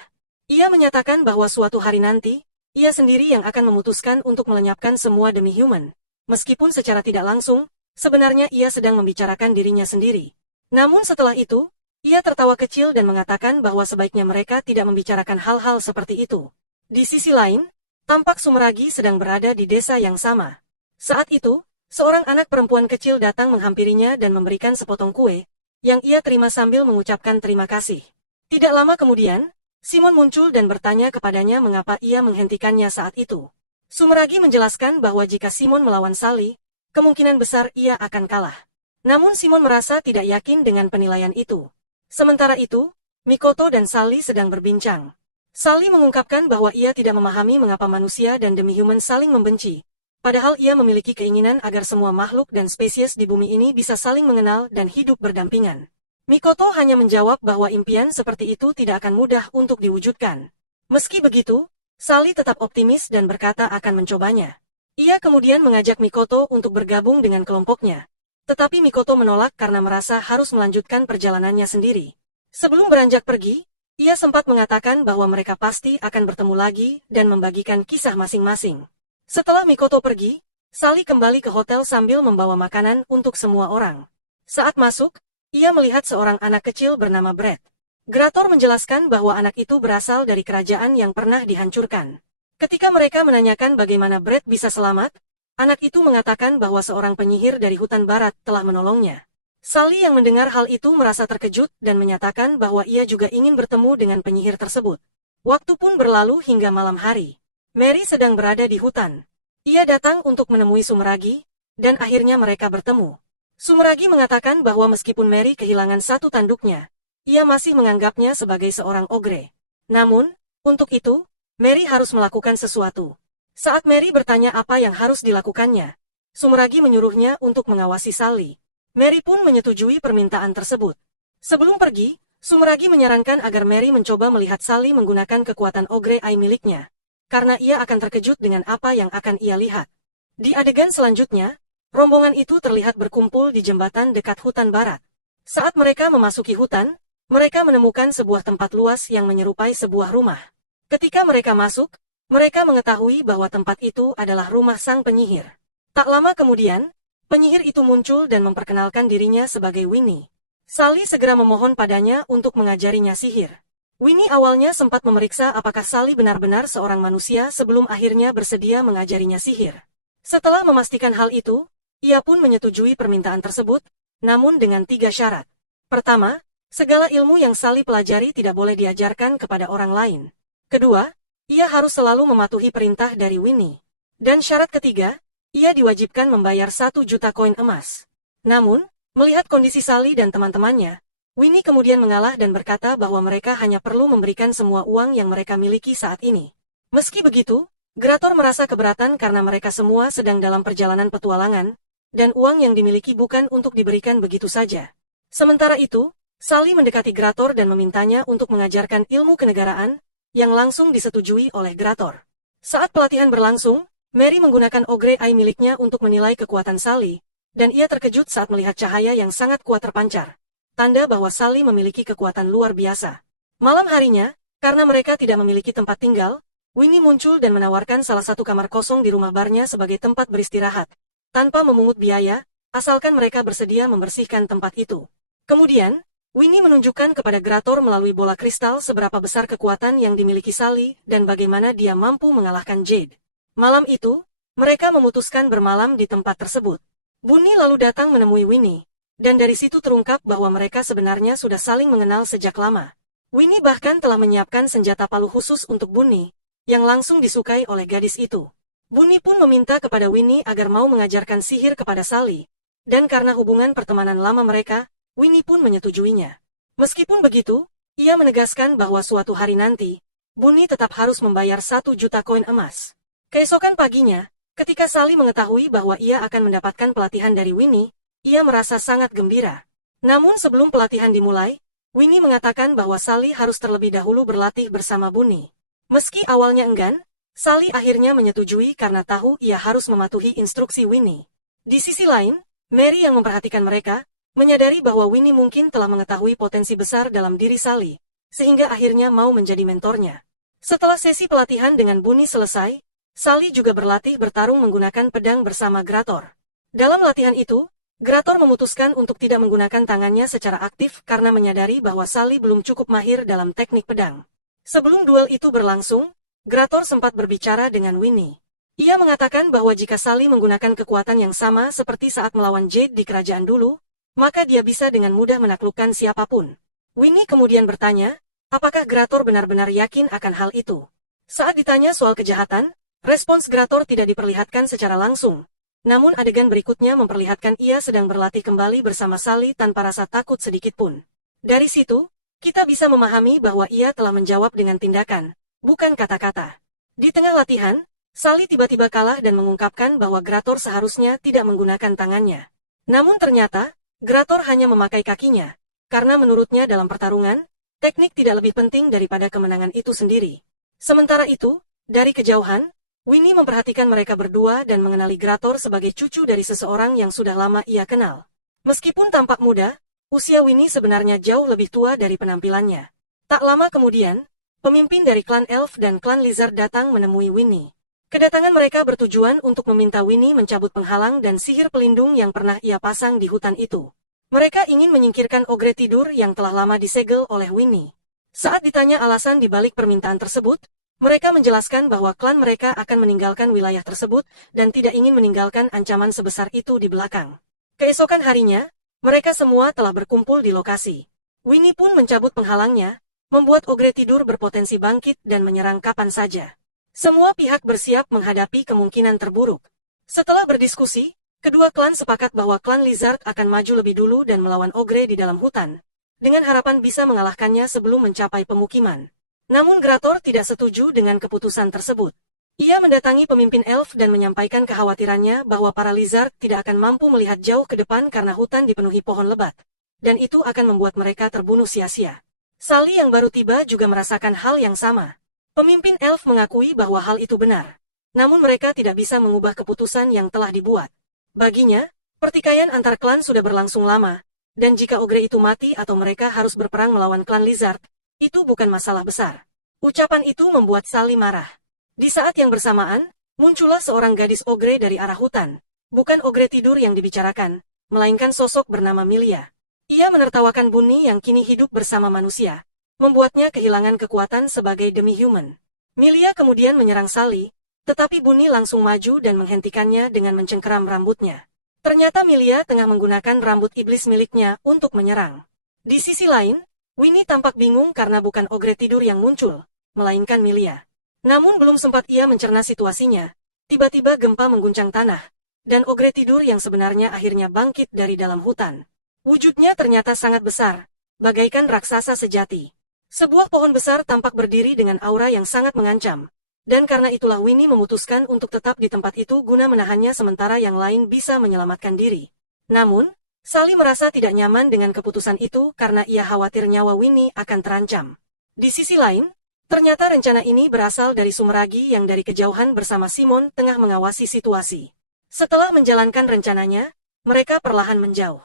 Ia menyatakan bahwa suatu hari nanti, ia sendiri yang akan memutuskan untuk melenyapkan semua demi human. Meskipun secara tidak langsung, sebenarnya ia sedang membicarakan dirinya sendiri. Namun setelah itu, ia tertawa kecil dan mengatakan bahwa sebaiknya mereka tidak membicarakan hal-hal seperti itu. Di sisi lain, tampak Sumeragi sedang berada di desa yang sama. Saat itu, seorang anak perempuan kecil datang menghampirinya dan memberikan sepotong kue, yang ia terima sambil mengucapkan terima kasih. Tidak lama kemudian, Simon muncul dan bertanya kepadanya mengapa ia menghentikannya saat itu. Sumeragi menjelaskan bahwa jika Simon melawan Sally, kemungkinan besar ia akan kalah. Namun Simon merasa tidak yakin dengan penilaian itu. Sementara itu, Mikoto dan Sally sedang berbincang. Sally mengungkapkan bahwa ia tidak memahami mengapa manusia dan demi-human saling membenci, padahal ia memiliki keinginan agar semua makhluk dan spesies di bumi ini bisa saling mengenal dan hidup berdampingan. Mikoto hanya menjawab bahwa impian seperti itu tidak akan mudah untuk diwujudkan. Meski begitu, Sally tetap optimis dan berkata akan mencobanya. Ia kemudian mengajak Mikoto untuk bergabung dengan kelompoknya. Tetapi Mikoto menolak karena merasa harus melanjutkan perjalanannya sendiri. Sebelum beranjak pergi, ia sempat mengatakan bahwa mereka pasti akan bertemu lagi dan membagikan kisah masing-masing. Setelah Mikoto pergi, Sally kembali ke hotel sambil membawa makanan untuk semua orang. Saat masuk, ia melihat seorang anak kecil bernama Brett. Grator menjelaskan bahwa anak itu berasal dari kerajaan yang pernah dihancurkan. Ketika mereka menanyakan bagaimana Brett bisa selamat, anak itu mengatakan bahwa seorang penyihir dari hutan barat telah menolongnya. Sally yang mendengar hal itu merasa terkejut dan menyatakan bahwa ia juga ingin bertemu dengan penyihir tersebut. Waktu pun berlalu hingga malam hari. Mary sedang berada di hutan. Ia datang untuk menemui Sumeragi, dan akhirnya mereka bertemu. Sumeragi mengatakan bahwa meskipun Mary kehilangan satu tanduknya, ia masih menganggapnya sebagai seorang ogre. Namun, untuk itu, Mary harus melakukan sesuatu. Saat Mary bertanya apa yang harus dilakukannya, Sumeragi menyuruhnya untuk mengawasi Sally. Mary pun menyetujui permintaan tersebut. Sebelum pergi, Sumeragi menyarankan agar Mary mencoba melihat Sally menggunakan kekuatan ogre eye miliknya, karena ia akan terkejut dengan apa yang akan ia lihat. Di adegan selanjutnya, Rombongan itu terlihat berkumpul di jembatan dekat hutan barat. Saat mereka memasuki hutan, mereka menemukan sebuah tempat luas yang menyerupai sebuah rumah. Ketika mereka masuk, mereka mengetahui bahwa tempat itu adalah rumah sang penyihir. Tak lama kemudian, penyihir itu muncul dan memperkenalkan dirinya sebagai Winnie. Sally segera memohon padanya untuk mengajarinya sihir. Winnie awalnya sempat memeriksa apakah Sally benar-benar seorang manusia sebelum akhirnya bersedia mengajarinya sihir. Setelah memastikan hal itu, ia pun menyetujui permintaan tersebut, namun dengan 3 syarat. Pertama, segala ilmu yang Sally pelajari tidak boleh diajarkan kepada orang lain. Kedua, ia harus selalu mematuhi perintah dari Winnie. Dan syarat ketiga, ia diwajibkan membayar 1 juta koin emas. Namun, melihat kondisi Sally dan teman-temannya, Winnie kemudian mengalah dan berkata bahwa mereka hanya perlu memberikan semua uang yang mereka miliki saat ini. Meski begitu, Grator merasa keberatan karena mereka semua sedang dalam perjalanan petualangan, dan uang yang dimiliki bukan untuk diberikan begitu saja. Sementara itu, Sally mendekati Grator dan memintanya untuk mengajarkan ilmu kenegaraan, yang langsung disetujui oleh Grator. Saat pelatihan berlangsung, Mary menggunakan Ogre Eye miliknya untuk menilai kekuatan Sally, dan ia terkejut saat melihat cahaya yang sangat kuat terpancar. Tanda bahwa Sally memiliki kekuatan luar biasa. Malam harinya, karena mereka tidak memiliki tempat tinggal, Winnie muncul dan menawarkan salah satu kamar kosong di rumah barnya sebagai tempat beristirahat. Tanpa memungut biaya, asalkan mereka bersedia membersihkan tempat itu. Kemudian, Winnie menunjukkan kepada Grator melalui bola kristal seberapa besar kekuatan yang dimiliki Sally dan bagaimana dia mampu mengalahkan Jade. Malam itu, mereka memutuskan bermalam di tempat tersebut. Bunny lalu datang menemui Winnie, dan dari situ terungkap bahwa mereka sebenarnya sudah saling mengenal sejak lama. Winnie bahkan telah menyiapkan senjata palu khusus untuk Bunny, yang langsung disukai oleh gadis itu. Bunny pun meminta kepada Winnie agar mau mengajarkan sihir kepada Sally, dan karena hubungan pertemanan lama mereka, Winnie pun menyetujuinya. Meskipun begitu, ia menegaskan bahwa suatu hari nanti, Bunny tetap harus membayar 1 juta koin emas. Keesokan paginya, ketika Sally mengetahui bahwa ia akan mendapatkan pelatihan dari Winnie, ia merasa sangat gembira. Namun sebelum pelatihan dimulai, Winnie mengatakan bahwa Sally harus terlebih dahulu berlatih bersama Bunny. Meski awalnya enggan, Sally akhirnya menyetujui karena tahu ia harus mematuhi instruksi Winnie. Di sisi lain, Mary yang memperhatikan mereka, menyadari bahwa Winnie mungkin telah mengetahui potensi besar dalam diri Sally, sehingga akhirnya mau menjadi mentornya. Setelah sesi pelatihan dengan Bunny selesai, Sally juga berlatih bertarung menggunakan pedang bersama Grator. Dalam latihan itu, Grator memutuskan untuk tidak menggunakan tangannya secara aktif karena menyadari bahwa Sally belum cukup mahir dalam teknik pedang. Sebelum duel itu berlangsung, Grator sempat berbicara dengan Winnie. Ia mengatakan bahwa jika Sally menggunakan kekuatan yang sama seperti saat melawan Jade di kerajaan dulu, maka dia bisa dengan mudah menaklukkan siapapun. Winnie kemudian bertanya, apakah Grator benar-benar yakin akan hal itu? Saat ditanya soal kejahatan, respons Grator tidak diperlihatkan secara langsung. Namun adegan berikutnya memperlihatkan ia sedang berlatih kembali bersama Sally tanpa rasa takut sedikitpun. Dari situ, kita bisa memahami bahwa ia telah menjawab dengan tindakan, bukan kata-kata. Di tengah latihan, Sally tiba-tiba kalah dan mengungkapkan bahwa Grator seharusnya tidak menggunakan tangannya. Namun ternyata, Grator hanya memakai kakinya, karena menurutnya dalam pertarungan, teknik tidak lebih penting daripada kemenangan itu sendiri. Sementara itu, dari kejauhan, Winnie memperhatikan mereka berdua dan mengenali Grator sebagai cucu dari seseorang yang sudah lama ia kenal. Meskipun tampak muda, usia Winnie sebenarnya jauh lebih tua dari penampilannya. Tak lama kemudian, pemimpin dari klan Elf dan klan Lizard datang menemui Winnie. Kedatangan mereka bertujuan untuk meminta Winnie mencabut penghalang dan sihir pelindung yang pernah ia pasang di hutan itu. Mereka ingin menyingkirkan ogre tidur yang telah lama disegel oleh Winnie. Saat ditanya alasan di balik permintaan tersebut, mereka menjelaskan bahwa klan mereka akan meninggalkan wilayah tersebut dan tidak ingin meninggalkan ancaman sebesar itu di belakang. Keesokan harinya, mereka semua telah berkumpul di lokasi. Winnie pun mencabut penghalangnya, membuat ogre tidur berpotensi bangkit dan menyerang kapan saja. Semua pihak bersiap menghadapi kemungkinan terburuk. Setelah berdiskusi, kedua klan sepakat bahwa klan Lizard akan maju lebih dulu dan melawan ogre di dalam hutan, dengan harapan bisa mengalahkannya sebelum mencapai pemukiman. Namun Grator tidak setuju dengan keputusan tersebut. Ia mendatangi pemimpin Elf dan menyampaikan kekhawatirannya bahwa para Lizard tidak akan mampu melihat jauh ke depan karena hutan dipenuhi pohon lebat, dan itu akan membuat mereka terbunuh sia-sia. Sally yang baru tiba juga merasakan hal yang sama. Pemimpin Elf mengakui bahwa hal itu benar. Namun mereka tidak bisa mengubah keputusan yang telah dibuat. Baginya, pertikaian antar klan sudah berlangsung lama, dan jika ogre itu mati atau mereka harus berperang melawan klan Lizard, itu bukan masalah besar. Ucapan itu membuat Sally marah. Di saat yang bersamaan, muncullah seorang gadis ogre dari arah hutan. Bukan ogre tidur yang dibicarakan, melainkan sosok bernama Milia. Ia menertawakan Bunny yang kini hidup bersama manusia, membuatnya kehilangan kekuatan sebagai demi-human. Milia kemudian menyerang Sally, tetapi Bunny langsung maju dan menghentikannya dengan mencengkeram rambutnya. Ternyata Milia tengah menggunakan rambut iblis miliknya untuk menyerang. Di sisi lain, Winnie tampak bingung karena bukan ogre tidur yang muncul, melainkan Milia. Namun belum sempat ia mencerna situasinya, tiba-tiba gempa mengguncang tanah, dan ogre tidur yang sebenarnya akhirnya bangkit dari dalam hutan. Wujudnya ternyata sangat besar, bagaikan raksasa sejati. Sebuah pohon besar tampak berdiri dengan aura yang sangat mengancam. Dan karena itulah Winnie memutuskan untuk tetap di tempat itu guna menahannya sementara yang lain bisa menyelamatkan diri. Namun, Sally merasa tidak nyaman dengan keputusan itu karena ia khawatir nyawa Winnie akan terancam. Di sisi lain, ternyata rencana ini berasal dari Sumeragi yang dari kejauhan bersama Simon tengah mengawasi situasi. Setelah menjalankan rencananya, mereka perlahan menjauh.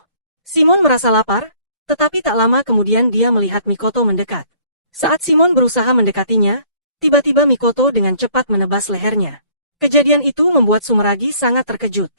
Simon merasa lapar, tetapi tak lama kemudian dia melihat Mikoto mendekat. Saat Simon berusaha mendekatinya, tiba-tiba Mikoto dengan cepat menebas lehernya. Kejadian itu membuat Sumeragi sangat terkejut.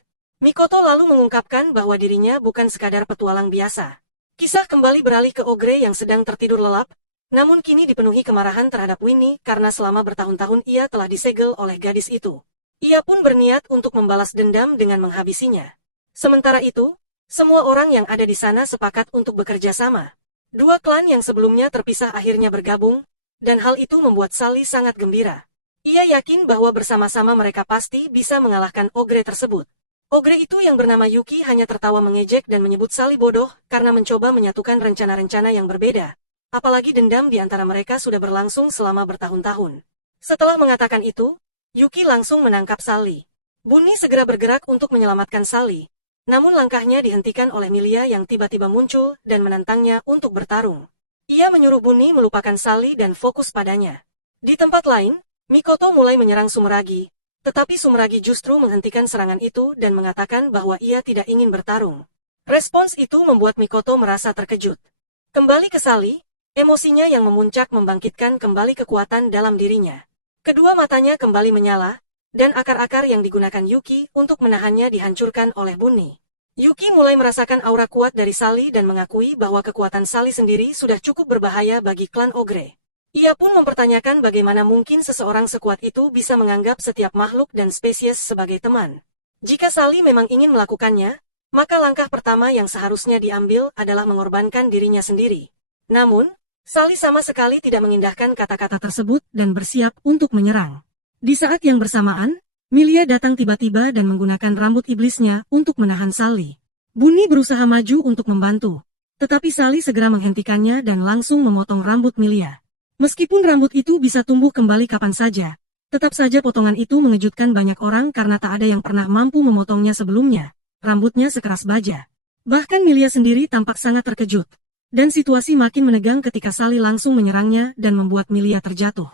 Mikoto lalu mengungkapkan bahwa dirinya bukan sekadar petualang biasa. Kisah kembali beralih ke ogre yang sedang tertidur lelap, namun kini dipenuhi kemarahan terhadap Winnie karena selama bertahun-tahun ia telah disegel oleh gadis itu. Ia pun berniat untuk membalas dendam dengan menghabisinya. Sementara itu, semua orang yang ada di sana sepakat untuk bekerja sama. Dua klan yang sebelumnya terpisah akhirnya bergabung, dan hal itu membuat Sally sangat gembira. Ia yakin bahwa bersama-sama mereka pasti bisa mengalahkan ogre tersebut. Ogre itu yang bernama Yuki hanya tertawa mengejek dan menyebut Sally bodoh karena mencoba menyatukan rencana-rencana yang berbeda. Apalagi dendam di antara mereka sudah berlangsung selama bertahun-tahun. Setelah mengatakan itu, Yuki langsung menangkap Sally. Bunny segera bergerak untuk menyelamatkan Sally, namun langkahnya dihentikan oleh Milia yang tiba-tiba muncul dan menantangnya untuk bertarung. Ia menyuruh Bunny melupakan Sally dan fokus padanya. Di tempat lain, Mikoto mulai menyerang Sumeragi, tetapi Sumeragi justru menghentikan serangan itu dan mengatakan bahwa ia tidak ingin bertarung. Respons itu membuat Mikoto merasa terkejut. Kembali ke Sally, emosinya yang memuncak membangkitkan kembali kekuatan dalam dirinya. Kedua matanya kembali menyala, dan akar-akar yang digunakan Yuki untuk menahannya dihancurkan oleh Bunny. Yuki mulai merasakan aura kuat dari Sally dan mengakui bahwa kekuatan Sally sendiri sudah cukup berbahaya bagi klan ogre. Ia pun mempertanyakan bagaimana mungkin seseorang sekuat itu bisa menganggap setiap makhluk dan spesies sebagai teman. Jika Sally memang ingin melakukannya, maka langkah pertama yang seharusnya diambil adalah mengorbankan dirinya sendiri. Namun, Sally sama sekali tidak mengindahkan kata-kata tersebut dan bersiap untuk menyerang. Di saat yang bersamaan, Milia datang tiba-tiba dan menggunakan rambut iblisnya untuk menahan Sally. Bunny berusaha maju untuk membantu, tetapi Sally segera menghentikannya dan langsung memotong rambut Milia. Meskipun rambut itu bisa tumbuh kembali kapan saja, tetap saja potongan itu mengejutkan banyak orang karena tak ada yang pernah mampu memotongnya sebelumnya. Rambutnya sekeras baja. Bahkan Milia sendiri tampak sangat terkejut. Dan situasi makin menegang ketika Sally langsung menyerangnya dan membuat Milia terjatuh.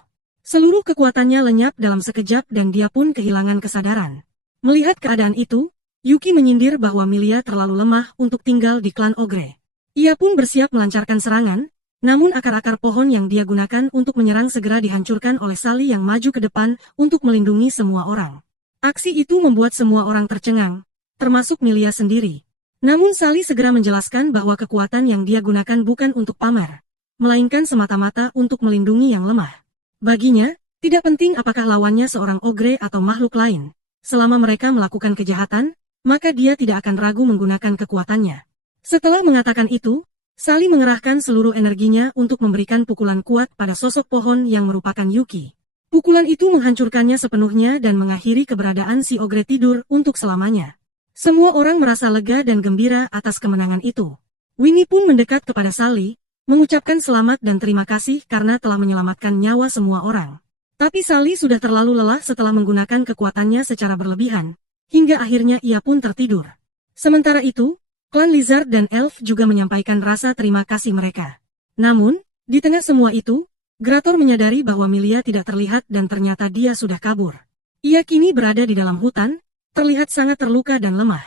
Seluruh kekuatannya lenyap dalam sekejap dan dia pun kehilangan kesadaran. Melihat keadaan itu, Yuki menyindir bahwa Milia terlalu lemah untuk tinggal di klan ogre. Ia pun bersiap melancarkan serangan, namun akar-akar pohon yang dia gunakan untuk menyerang segera dihancurkan oleh Sally yang maju ke depan untuk melindungi semua orang. Aksi itu membuat semua orang tercengang, termasuk Milia sendiri. Namun Sally segera menjelaskan bahwa kekuatan yang dia gunakan bukan untuk pamer, melainkan semata-mata untuk melindungi yang lemah. Baginya, tidak penting apakah lawannya seorang ogre atau makhluk lain. Selama mereka melakukan kejahatan, maka dia tidak akan ragu menggunakan kekuatannya. Setelah mengatakan itu, Sally mengerahkan seluruh energinya untuk memberikan pukulan kuat pada sosok pohon yang merupakan Yuki. Pukulan itu menghancurkannya sepenuhnya dan mengakhiri keberadaan si ogre tidur untuk selamanya. Semua orang merasa lega dan gembira atas kemenangan itu. Winnie pun mendekat kepada Sally, mengucapkan selamat dan terima kasih karena telah menyelamatkan nyawa semua orang. Tapi Sally sudah terlalu lelah setelah menggunakan kekuatannya secara berlebihan, hingga akhirnya ia pun tertidur. Sementara itu, klan Lizard dan Elf juga menyampaikan rasa terima kasih mereka. Namun, di tengah semua itu, Grator menyadari bahwa Milia tidak terlihat dan ternyata dia sudah kabur. Ia kini berada di dalam hutan, terlihat sangat terluka dan lemah.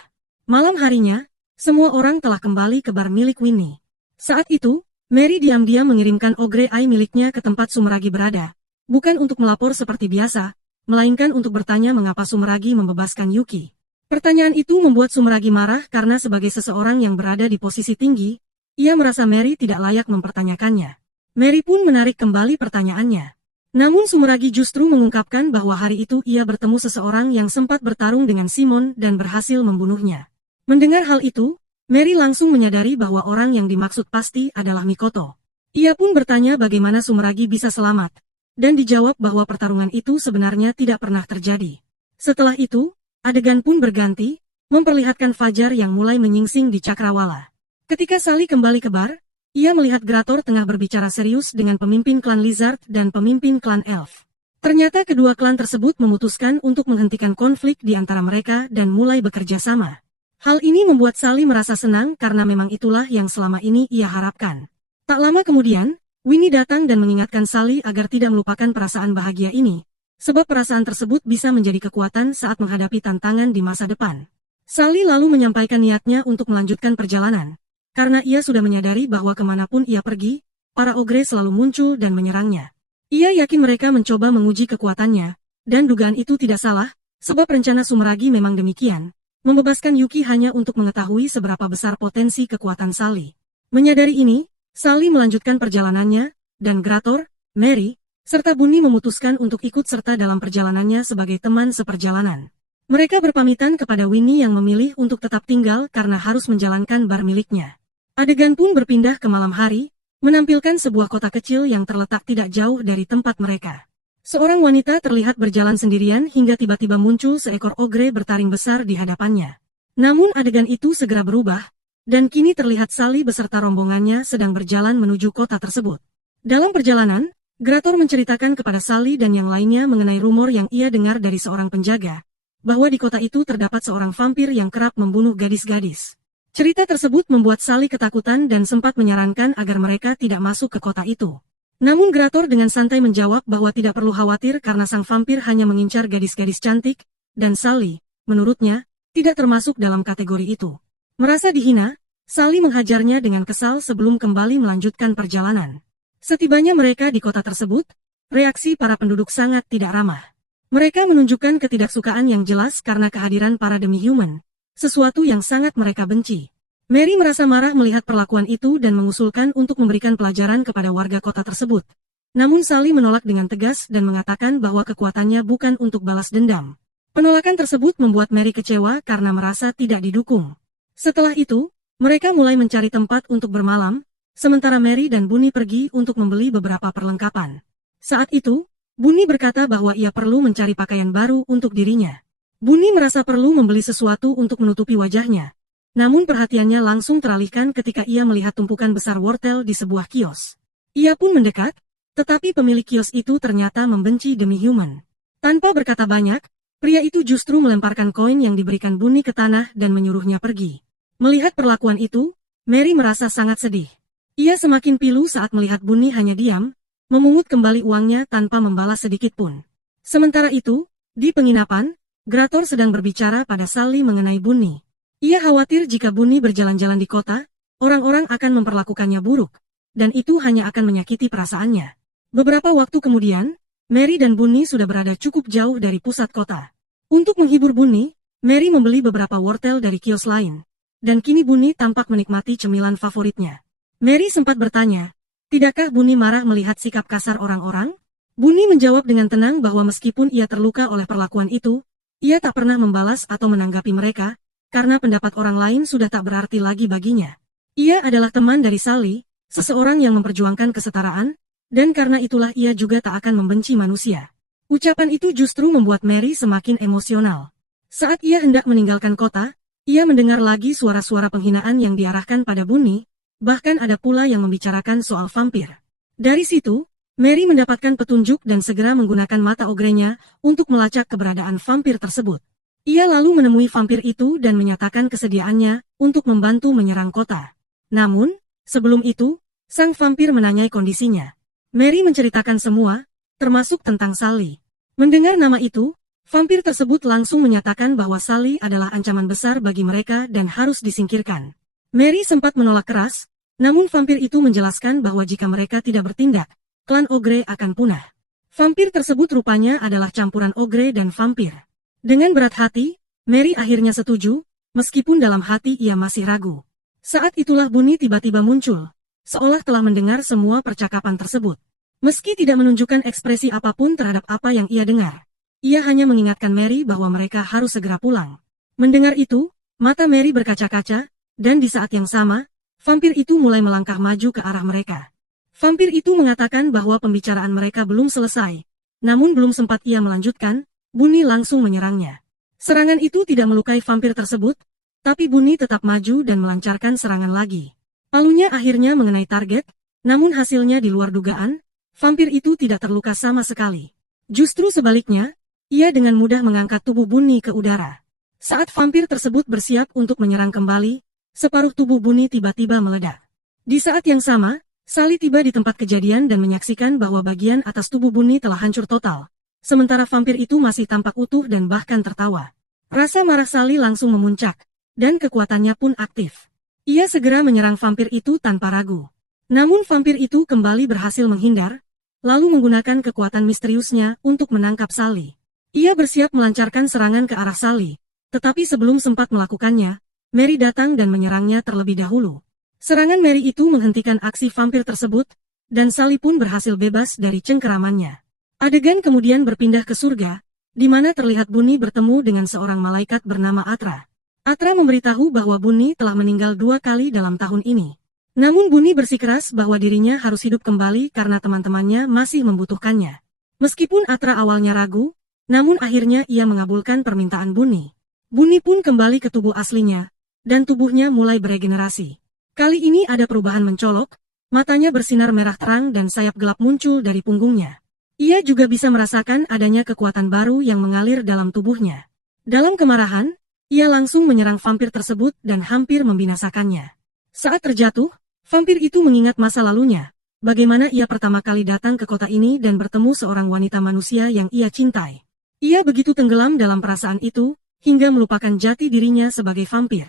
Malam harinya, semua orang telah kembali ke bar milik Winnie. Saat itu, Mary diam-diam mengirimkan Ogre Eye miliknya ke tempat Sumeragi berada. Bukan untuk melapor seperti biasa, melainkan untuk bertanya mengapa Sumeragi membebaskan Yuki. Pertanyaan itu membuat Sumeragi marah karena sebagai seseorang yang berada di posisi tinggi, ia merasa Mary tidak layak mempertanyakannya. Mary pun menarik kembali pertanyaannya. Namun Sumeragi justru mengungkapkan bahwa hari itu ia bertemu seseorang yang sempat bertarung dengan Simon dan berhasil membunuhnya. Mendengar hal itu, Mary langsung menyadari bahwa orang yang dimaksud pasti adalah Mikoto. Ia pun bertanya bagaimana Sumeragi bisa selamat, dan dijawab bahwa pertarungan itu sebenarnya tidak pernah terjadi. Setelah itu, adegan pun berganti, memperlihatkan Fajar yang mulai menyingsing di Cakrawala. Ketika Sally kembali ke bar, ia melihat Grator tengah berbicara serius dengan pemimpin klan Lizard dan pemimpin klan Elf. Ternyata kedua klan tersebut memutuskan untuk menghentikan konflik di antara mereka dan mulai bekerja sama. Hal ini membuat Sally merasa senang karena memang itulah yang selama ini ia harapkan. Tak lama kemudian, Winnie datang dan mengingatkan Sally agar tidak melupakan perasaan bahagia ini, sebab perasaan tersebut bisa menjadi kekuatan saat menghadapi tantangan di masa depan. Sally lalu menyampaikan niatnya untuk melanjutkan perjalanan, karena ia sudah menyadari bahwa kemanapun ia pergi, para ogre selalu muncul dan menyerangnya. Ia yakin mereka mencoba menguji kekuatannya, dan dugaan itu tidak salah, sebab rencana Sumeragi memang demikian. Membebaskan Yuki hanya untuk mengetahui seberapa besar potensi kekuatan Sally. Menyadari ini, Sally melanjutkan perjalanannya, dan Grator, Mary, serta Bunny memutuskan untuk ikut serta dalam perjalanannya sebagai teman seperjalanan. Mereka berpamitan kepada Winnie yang memilih untuk tetap tinggal karena harus menjalankan bar miliknya. Adegan pun berpindah ke malam hari, menampilkan sebuah kota kecil yang terletak tidak jauh dari tempat mereka. Seorang wanita terlihat berjalan sendirian hingga tiba-tiba muncul seekor ogre bertaring besar di hadapannya. Namun adegan itu segera berubah, dan kini terlihat Sally beserta rombongannya sedang berjalan menuju kota tersebut. Dalam perjalanan, Grator menceritakan kepada Sally dan yang lainnya mengenai rumor yang ia dengar dari seorang penjaga, bahwa di kota itu terdapat seorang vampir yang kerap membunuh gadis-gadis. Cerita tersebut membuat Sally ketakutan dan sempat menyarankan agar mereka tidak masuk ke kota itu. Namun Grator dengan santai menjawab bahwa tidak perlu khawatir karena sang vampir hanya mengincar gadis-gadis cantik, dan Sally, menurutnya, tidak termasuk dalam kategori itu. Merasa dihina, Sally menghajarnya dengan kesal sebelum kembali melanjutkan perjalanan. Setibanya mereka di kota tersebut, reaksi para penduduk sangat tidak ramah. Mereka menunjukkan ketidaksukaan yang jelas karena kehadiran para demi-human, sesuatu yang sangat mereka benci. Mary merasa marah melihat perlakuan itu dan mengusulkan untuk memberikan pelajaran kepada warga kota tersebut. Namun Sally menolak dengan tegas dan mengatakan bahwa kekuatannya bukan untuk balas dendam. Penolakan tersebut membuat Mary kecewa karena merasa tidak didukung. Setelah itu, mereka mulai mencari tempat untuk bermalam, sementara Mary dan Bunny pergi untuk membeli beberapa perlengkapan. Saat itu, Bunny berkata bahwa ia perlu mencari pakaian baru untuk dirinya. Bunny merasa perlu membeli sesuatu untuk menutupi wajahnya. Namun perhatiannya langsung teralihkan ketika ia melihat tumpukan besar wortel di sebuah kios. Ia pun mendekat, tetapi pemilik kios itu ternyata membenci demi-human. Tanpa berkata banyak, pria itu justru melemparkan koin yang diberikan Bunny ke tanah dan menyuruhnya pergi. Melihat perlakuan itu, Mary merasa sangat sedih. Ia semakin pilu saat melihat Bunny hanya diam, memungut kembali uangnya tanpa membalas sedikit pun. Sementara itu, di penginapan, Grator sedang berbicara pada Sally mengenai Bunny. Ia khawatir jika Bunny berjalan-jalan di kota, orang-orang akan memperlakukannya buruk, dan itu hanya akan menyakiti perasaannya. Beberapa waktu kemudian, Mary dan Bunny sudah berada cukup jauh dari pusat kota. Untuk menghibur Bunny, Mary membeli beberapa wortel dari kios lain, dan kini Bunny tampak menikmati cemilan favoritnya. Mary sempat bertanya, tidakkah Bunny marah melihat sikap kasar orang-orang? Bunny menjawab dengan tenang bahwa meskipun ia terluka oleh perlakuan itu, ia tak pernah membalas atau menanggapi mereka, karena pendapat orang lain sudah tak berarti lagi baginya. Ia adalah teman dari Sally, seseorang yang memperjuangkan kesetaraan, dan karena itulah ia juga tak akan membenci manusia. Ucapan itu justru membuat Mary semakin emosional. Saat ia hendak meninggalkan kota, ia mendengar lagi suara-suara penghinaan yang diarahkan pada Bunny, bahkan ada pula yang membicarakan soal vampir. Dari situ, Mary mendapatkan petunjuk dan segera menggunakan mata ogrenya untuk melacak keberadaan vampir tersebut. Ia lalu menemui vampir itu dan menyatakan kesediaannya untuk membantu menyerang kota. Namun, sebelum itu, sang vampir menanyai kondisinya. Mary menceritakan semua, termasuk tentang Sally. Mendengar nama itu, Vampir tersebut langsung menyatakan bahwa Sally adalah ancaman besar bagi mereka dan harus disingkirkan. Mary sempat menolak keras, namun vampir itu menjelaskan bahwa jika mereka tidak bertindak, klan Ogre akan punah. Vampir tersebut rupanya adalah campuran Ogre dan vampir. Dengan berat hati, Mary akhirnya setuju, meskipun dalam hati ia masih ragu. Saat itulah Bunny tiba-tiba muncul, seolah telah mendengar semua percakapan tersebut. Meski tidak menunjukkan ekspresi apapun terhadap apa yang ia dengar, ia hanya mengingatkan Mary bahwa mereka harus segera pulang. Mendengar itu, mata Mary berkaca-kaca, dan di saat yang sama, vampir itu mulai melangkah maju ke arah mereka. Vampir itu mengatakan bahwa pembicaraan mereka belum selesai, namun belum sempat ia melanjutkan, Bunny langsung menyerangnya. Serangan itu tidak melukai vampir tersebut, tapi Bunny tetap maju dan melancarkan serangan lagi. Palunya akhirnya mengenai target, namun hasilnya di luar dugaan, vampir itu tidak terluka sama sekali. Justru sebaliknya, ia dengan mudah mengangkat tubuh Bunny ke udara. Saat vampir tersebut bersiap untuk menyerang kembali, separuh tubuh Bunny tiba-tiba meledak. Di saat yang sama, Sally tiba di tempat kejadian dan menyaksikan bahwa bagian atas tubuh Bunny telah hancur total. Sementara vampir itu masih tampak utuh dan bahkan tertawa. Rasa marah Sally langsung memuncak, dan kekuatannya pun aktif. Ia segera menyerang vampir itu tanpa ragu. Namun vampir itu kembali berhasil menghindar, lalu menggunakan kekuatan misteriusnya untuk menangkap Sally. Ia bersiap melancarkan serangan ke arah Sally, tetapi sebelum sempat melakukannya, Mary datang dan menyerangnya terlebih dahulu. Serangan Mary itu menghentikan aksi vampir tersebut, dan Sally pun berhasil bebas dari cengkeramannya. Adegan kemudian berpindah ke surga, di mana terlihat Bunny bertemu dengan seorang malaikat bernama Atra. Atra memberitahu bahwa Bunny telah meninggal 2 kali dalam tahun ini. Namun Bunny bersikeras bahwa dirinya harus hidup kembali karena teman-temannya masih membutuhkannya. Meskipun Atra awalnya ragu, namun akhirnya ia mengabulkan permintaan Bunny. Bunny pun kembali ke tubuh aslinya, dan tubuhnya mulai beregenerasi. Kali ini ada perubahan mencolok, matanya bersinar merah terang dan sayap gelap muncul dari punggungnya. Ia juga bisa merasakan adanya kekuatan baru yang mengalir dalam tubuhnya. Dalam kemarahan, ia langsung menyerang vampir tersebut dan hampir membinasakannya. Saat terjatuh, vampir itu mengingat masa lalunya, bagaimana ia pertama kali datang ke kota ini dan bertemu seorang wanita manusia yang ia cintai. Ia begitu tenggelam dalam perasaan itu, hingga melupakan jati dirinya sebagai vampir.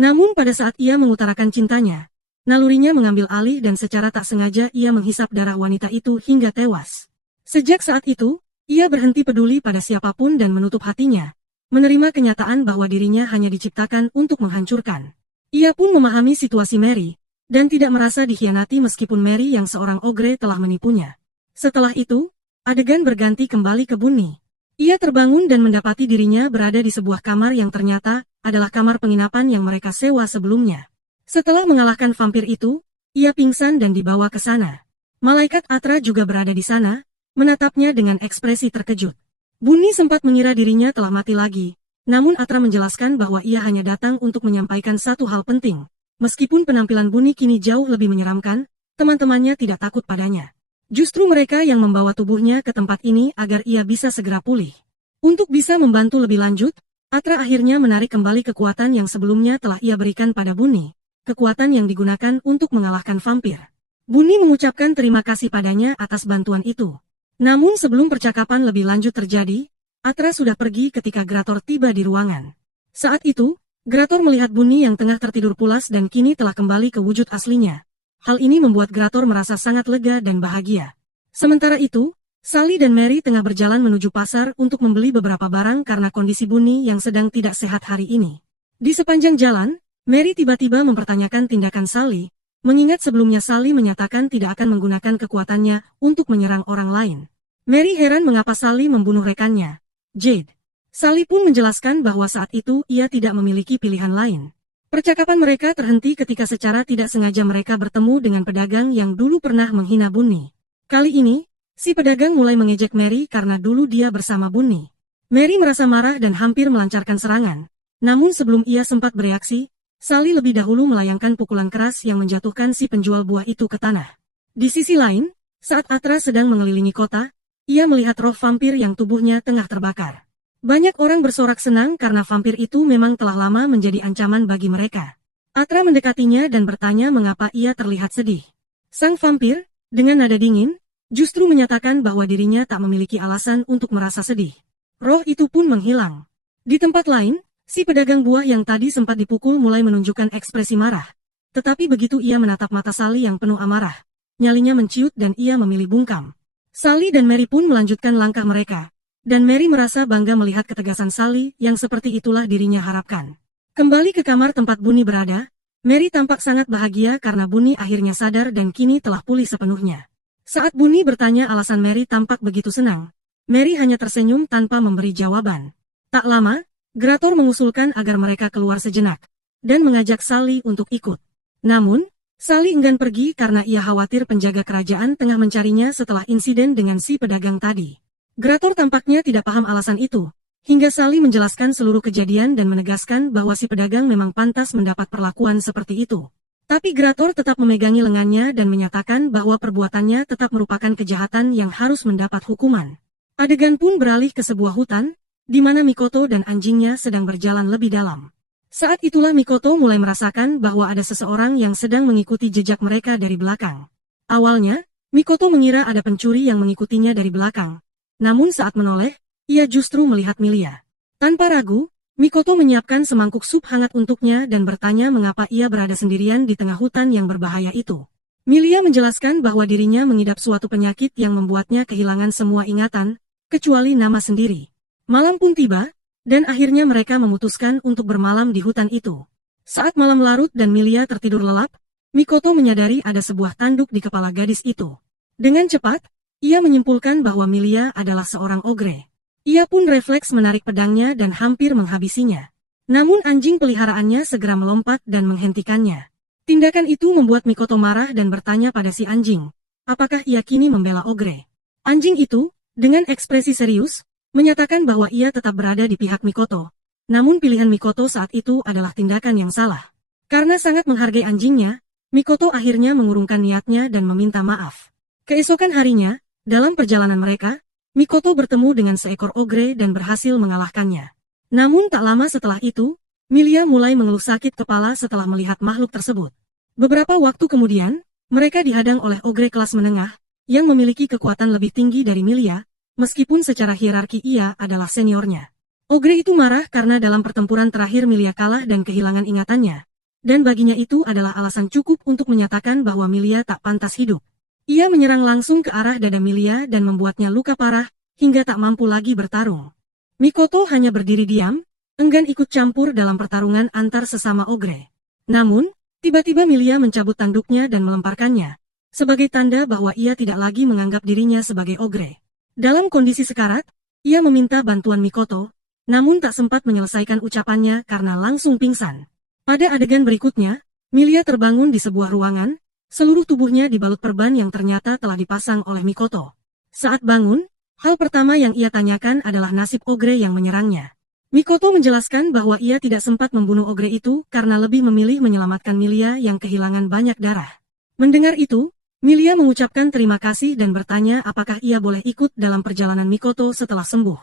Namun pada saat ia mengutarakan cintanya, nalurinya mengambil alih dan secara tak sengaja ia menghisap darah wanita itu hingga tewas. Sejak saat itu, ia berhenti peduli pada siapapun dan menutup hatinya, menerima kenyataan bahwa dirinya hanya diciptakan untuk menghancurkan. Ia pun memahami situasi Mary, dan tidak merasa dikhianati meskipun Mary yang seorang ogre telah menipunya. Setelah itu, adegan berganti kembali ke Bunny. Ia terbangun dan mendapati dirinya berada di sebuah kamar yang ternyata adalah kamar penginapan yang mereka sewa sebelumnya. Setelah mengalahkan vampir itu, ia pingsan dan dibawa ke sana. Malaikat Atra juga berada di sana, menatapnya dengan ekspresi terkejut. Bunny sempat mengira dirinya telah mati lagi, namun Atra menjelaskan bahwa ia hanya datang untuk menyampaikan satu hal penting. Meskipun penampilan Bunny kini jauh lebih menyeramkan, teman-temannya tidak takut padanya. Justru mereka yang membawa tubuhnya ke tempat ini agar ia bisa segera pulih. Untuk bisa membantu lebih lanjut, Atra akhirnya menarik kembali kekuatan yang sebelumnya telah ia berikan pada Bunny, kekuatan yang digunakan untuk mengalahkan vampir. Bunny mengucapkan terima kasih padanya atas bantuan itu. Namun sebelum percakapan lebih lanjut terjadi, Atra sudah pergi ketika Grator tiba di ruangan. Saat itu, Grator melihat Bunny yang tengah tertidur pulas dan kini telah kembali ke wujud aslinya. Hal ini membuat Grator merasa sangat lega dan bahagia. Sementara itu, Sally dan Mary tengah berjalan menuju pasar untuk membeli beberapa barang karena kondisi Bunny yang sedang tidak sehat hari ini. Di sepanjang jalan, Mary tiba-tiba mempertanyakan tindakan Sally, mengingat sebelumnya Sally menyatakan tidak akan menggunakan kekuatannya untuk menyerang orang lain. Mary heran mengapa Sally membunuh rekannya, Jade. Sally pun menjelaskan bahwa saat itu ia tidak memiliki pilihan lain. Percakapan mereka terhenti ketika secara tidak sengaja mereka bertemu dengan pedagang yang dulu pernah menghina Bunny. Kali ini, si pedagang mulai mengejek Mary karena dulu dia bersama Bunny. Mary merasa marah dan hampir melancarkan serangan. Namun sebelum ia sempat bereaksi, Sally lebih dahulu melayangkan pukulan keras yang menjatuhkan si penjual buah itu ke tanah. Di sisi lain, saat Atra sedang mengelilingi kota, ia melihat roh vampir yang tubuhnya tengah terbakar. Banyak orang bersorak senang karena vampir itu memang telah lama menjadi ancaman bagi mereka. Atra mendekatinya dan bertanya mengapa ia terlihat sedih. Sang vampir, dengan nada dingin, justru menyatakan bahwa dirinya tak memiliki alasan untuk merasa sedih. Roh itu pun menghilang. Di tempat lain, si pedagang buah yang tadi sempat dipukul mulai menunjukkan ekspresi marah. Tetapi begitu ia menatap mata Sally yang penuh amarah, nyalinya menciut dan ia memilih bungkam. Sally dan Mary pun melanjutkan langkah mereka. Dan Mary merasa bangga melihat ketegasan Sally yang seperti itulah dirinya harapkan. Kembali ke kamar tempat Bunny berada, Mary tampak sangat bahagia karena Bunny akhirnya sadar dan kini telah pulih sepenuhnya. Saat Bunny bertanya alasan Mary tampak begitu senang, Mary hanya tersenyum tanpa memberi jawaban. Tak lama, Grator mengusulkan agar mereka keluar sejenak, dan mengajak Sally untuk ikut. Namun, Sally enggan pergi karena ia khawatir penjaga kerajaan tengah mencarinya setelah insiden dengan si pedagang tadi. Grator tampaknya tidak paham alasan itu, hingga Sally menjelaskan seluruh kejadian dan menegaskan bahwa si pedagang memang pantas mendapat perlakuan seperti itu. Tapi Grator tetap memegangi lengannya dan menyatakan bahwa perbuatannya tetap merupakan kejahatan yang harus mendapat hukuman. Adegan pun beralih ke sebuah hutan, di mana Mikoto dan anjingnya sedang berjalan lebih dalam. Saat itulah Mikoto mulai merasakan bahwa ada seseorang yang sedang mengikuti jejak mereka dari belakang. Awalnya, Mikoto mengira ada pencuri yang mengikutinya dari belakang. Namun saat menoleh, ia justru melihat Milia. Tanpa ragu, Mikoto menyiapkan semangkuk sup hangat untuknya dan bertanya mengapa ia berada sendirian di tengah hutan yang berbahaya itu. Milia menjelaskan bahwa dirinya mengidap suatu penyakit yang membuatnya kehilangan semua ingatan, kecuali nama sendiri. Malam pun tiba, dan akhirnya mereka memutuskan untuk bermalam di hutan itu. Saat malam larut dan Milia tertidur lelap, Mikoto menyadari ada sebuah tanduk di kepala gadis itu. Dengan cepat, ia menyimpulkan bahwa Milia adalah seorang ogre. Ia pun refleks menarik pedangnya dan hampir menghabisinya. Namun anjing peliharaannya segera melompat dan menghentikannya. Tindakan itu membuat Mikoto marah dan bertanya pada si anjing, apakah ia kini membela ogre. Anjing itu, dengan ekspresi serius, menyatakan bahwa ia tetap berada di pihak Mikoto. Namun pilihan Mikoto saat itu adalah tindakan yang salah. Karena sangat menghargai anjingnya, Mikoto akhirnya mengurungkan niatnya dan meminta maaf. Keesokan harinya, dalam perjalanan mereka, Mikoto bertemu dengan seekor ogre dan berhasil mengalahkannya. Namun tak lama setelah itu, Milia mulai mengeluh sakit kepala setelah melihat makhluk tersebut. Beberapa waktu kemudian, mereka dihadang oleh ogre kelas menengah, yang memiliki kekuatan lebih tinggi dari Milia, meskipun secara hierarki ia adalah seniornya. Ogre itu marah karena dalam pertempuran terakhir Milia kalah dan kehilangan ingatannya. Dan baginya itu adalah alasan cukup untuk menyatakan bahwa Milia tak pantas hidup. Ia menyerang langsung ke arah dada Milia dan membuatnya luka parah, hingga tak mampu lagi bertarung. Mikoto hanya berdiri diam, enggan ikut campur dalam pertarungan antar sesama ogre. Namun, tiba-tiba Milia mencabut tanduknya dan melemparkannya, sebagai tanda bahwa ia tidak lagi menganggap dirinya sebagai ogre. Dalam kondisi sekarat, ia meminta bantuan Mikoto, namun tak sempat menyelesaikan ucapannya karena langsung pingsan. Pada adegan berikutnya, Milia terbangun di sebuah ruangan, seluruh tubuhnya dibalut perban yang ternyata telah dipasang oleh Mikoto. Saat bangun, hal pertama yang ia tanyakan adalah nasib ogre yang menyerangnya. Mikoto menjelaskan bahwa ia tidak sempat membunuh ogre itu karena lebih memilih menyelamatkan Milia yang kehilangan banyak darah. Mendengar itu, Milia mengucapkan terima kasih dan bertanya apakah ia boleh ikut dalam perjalanan Mikoto setelah sembuh.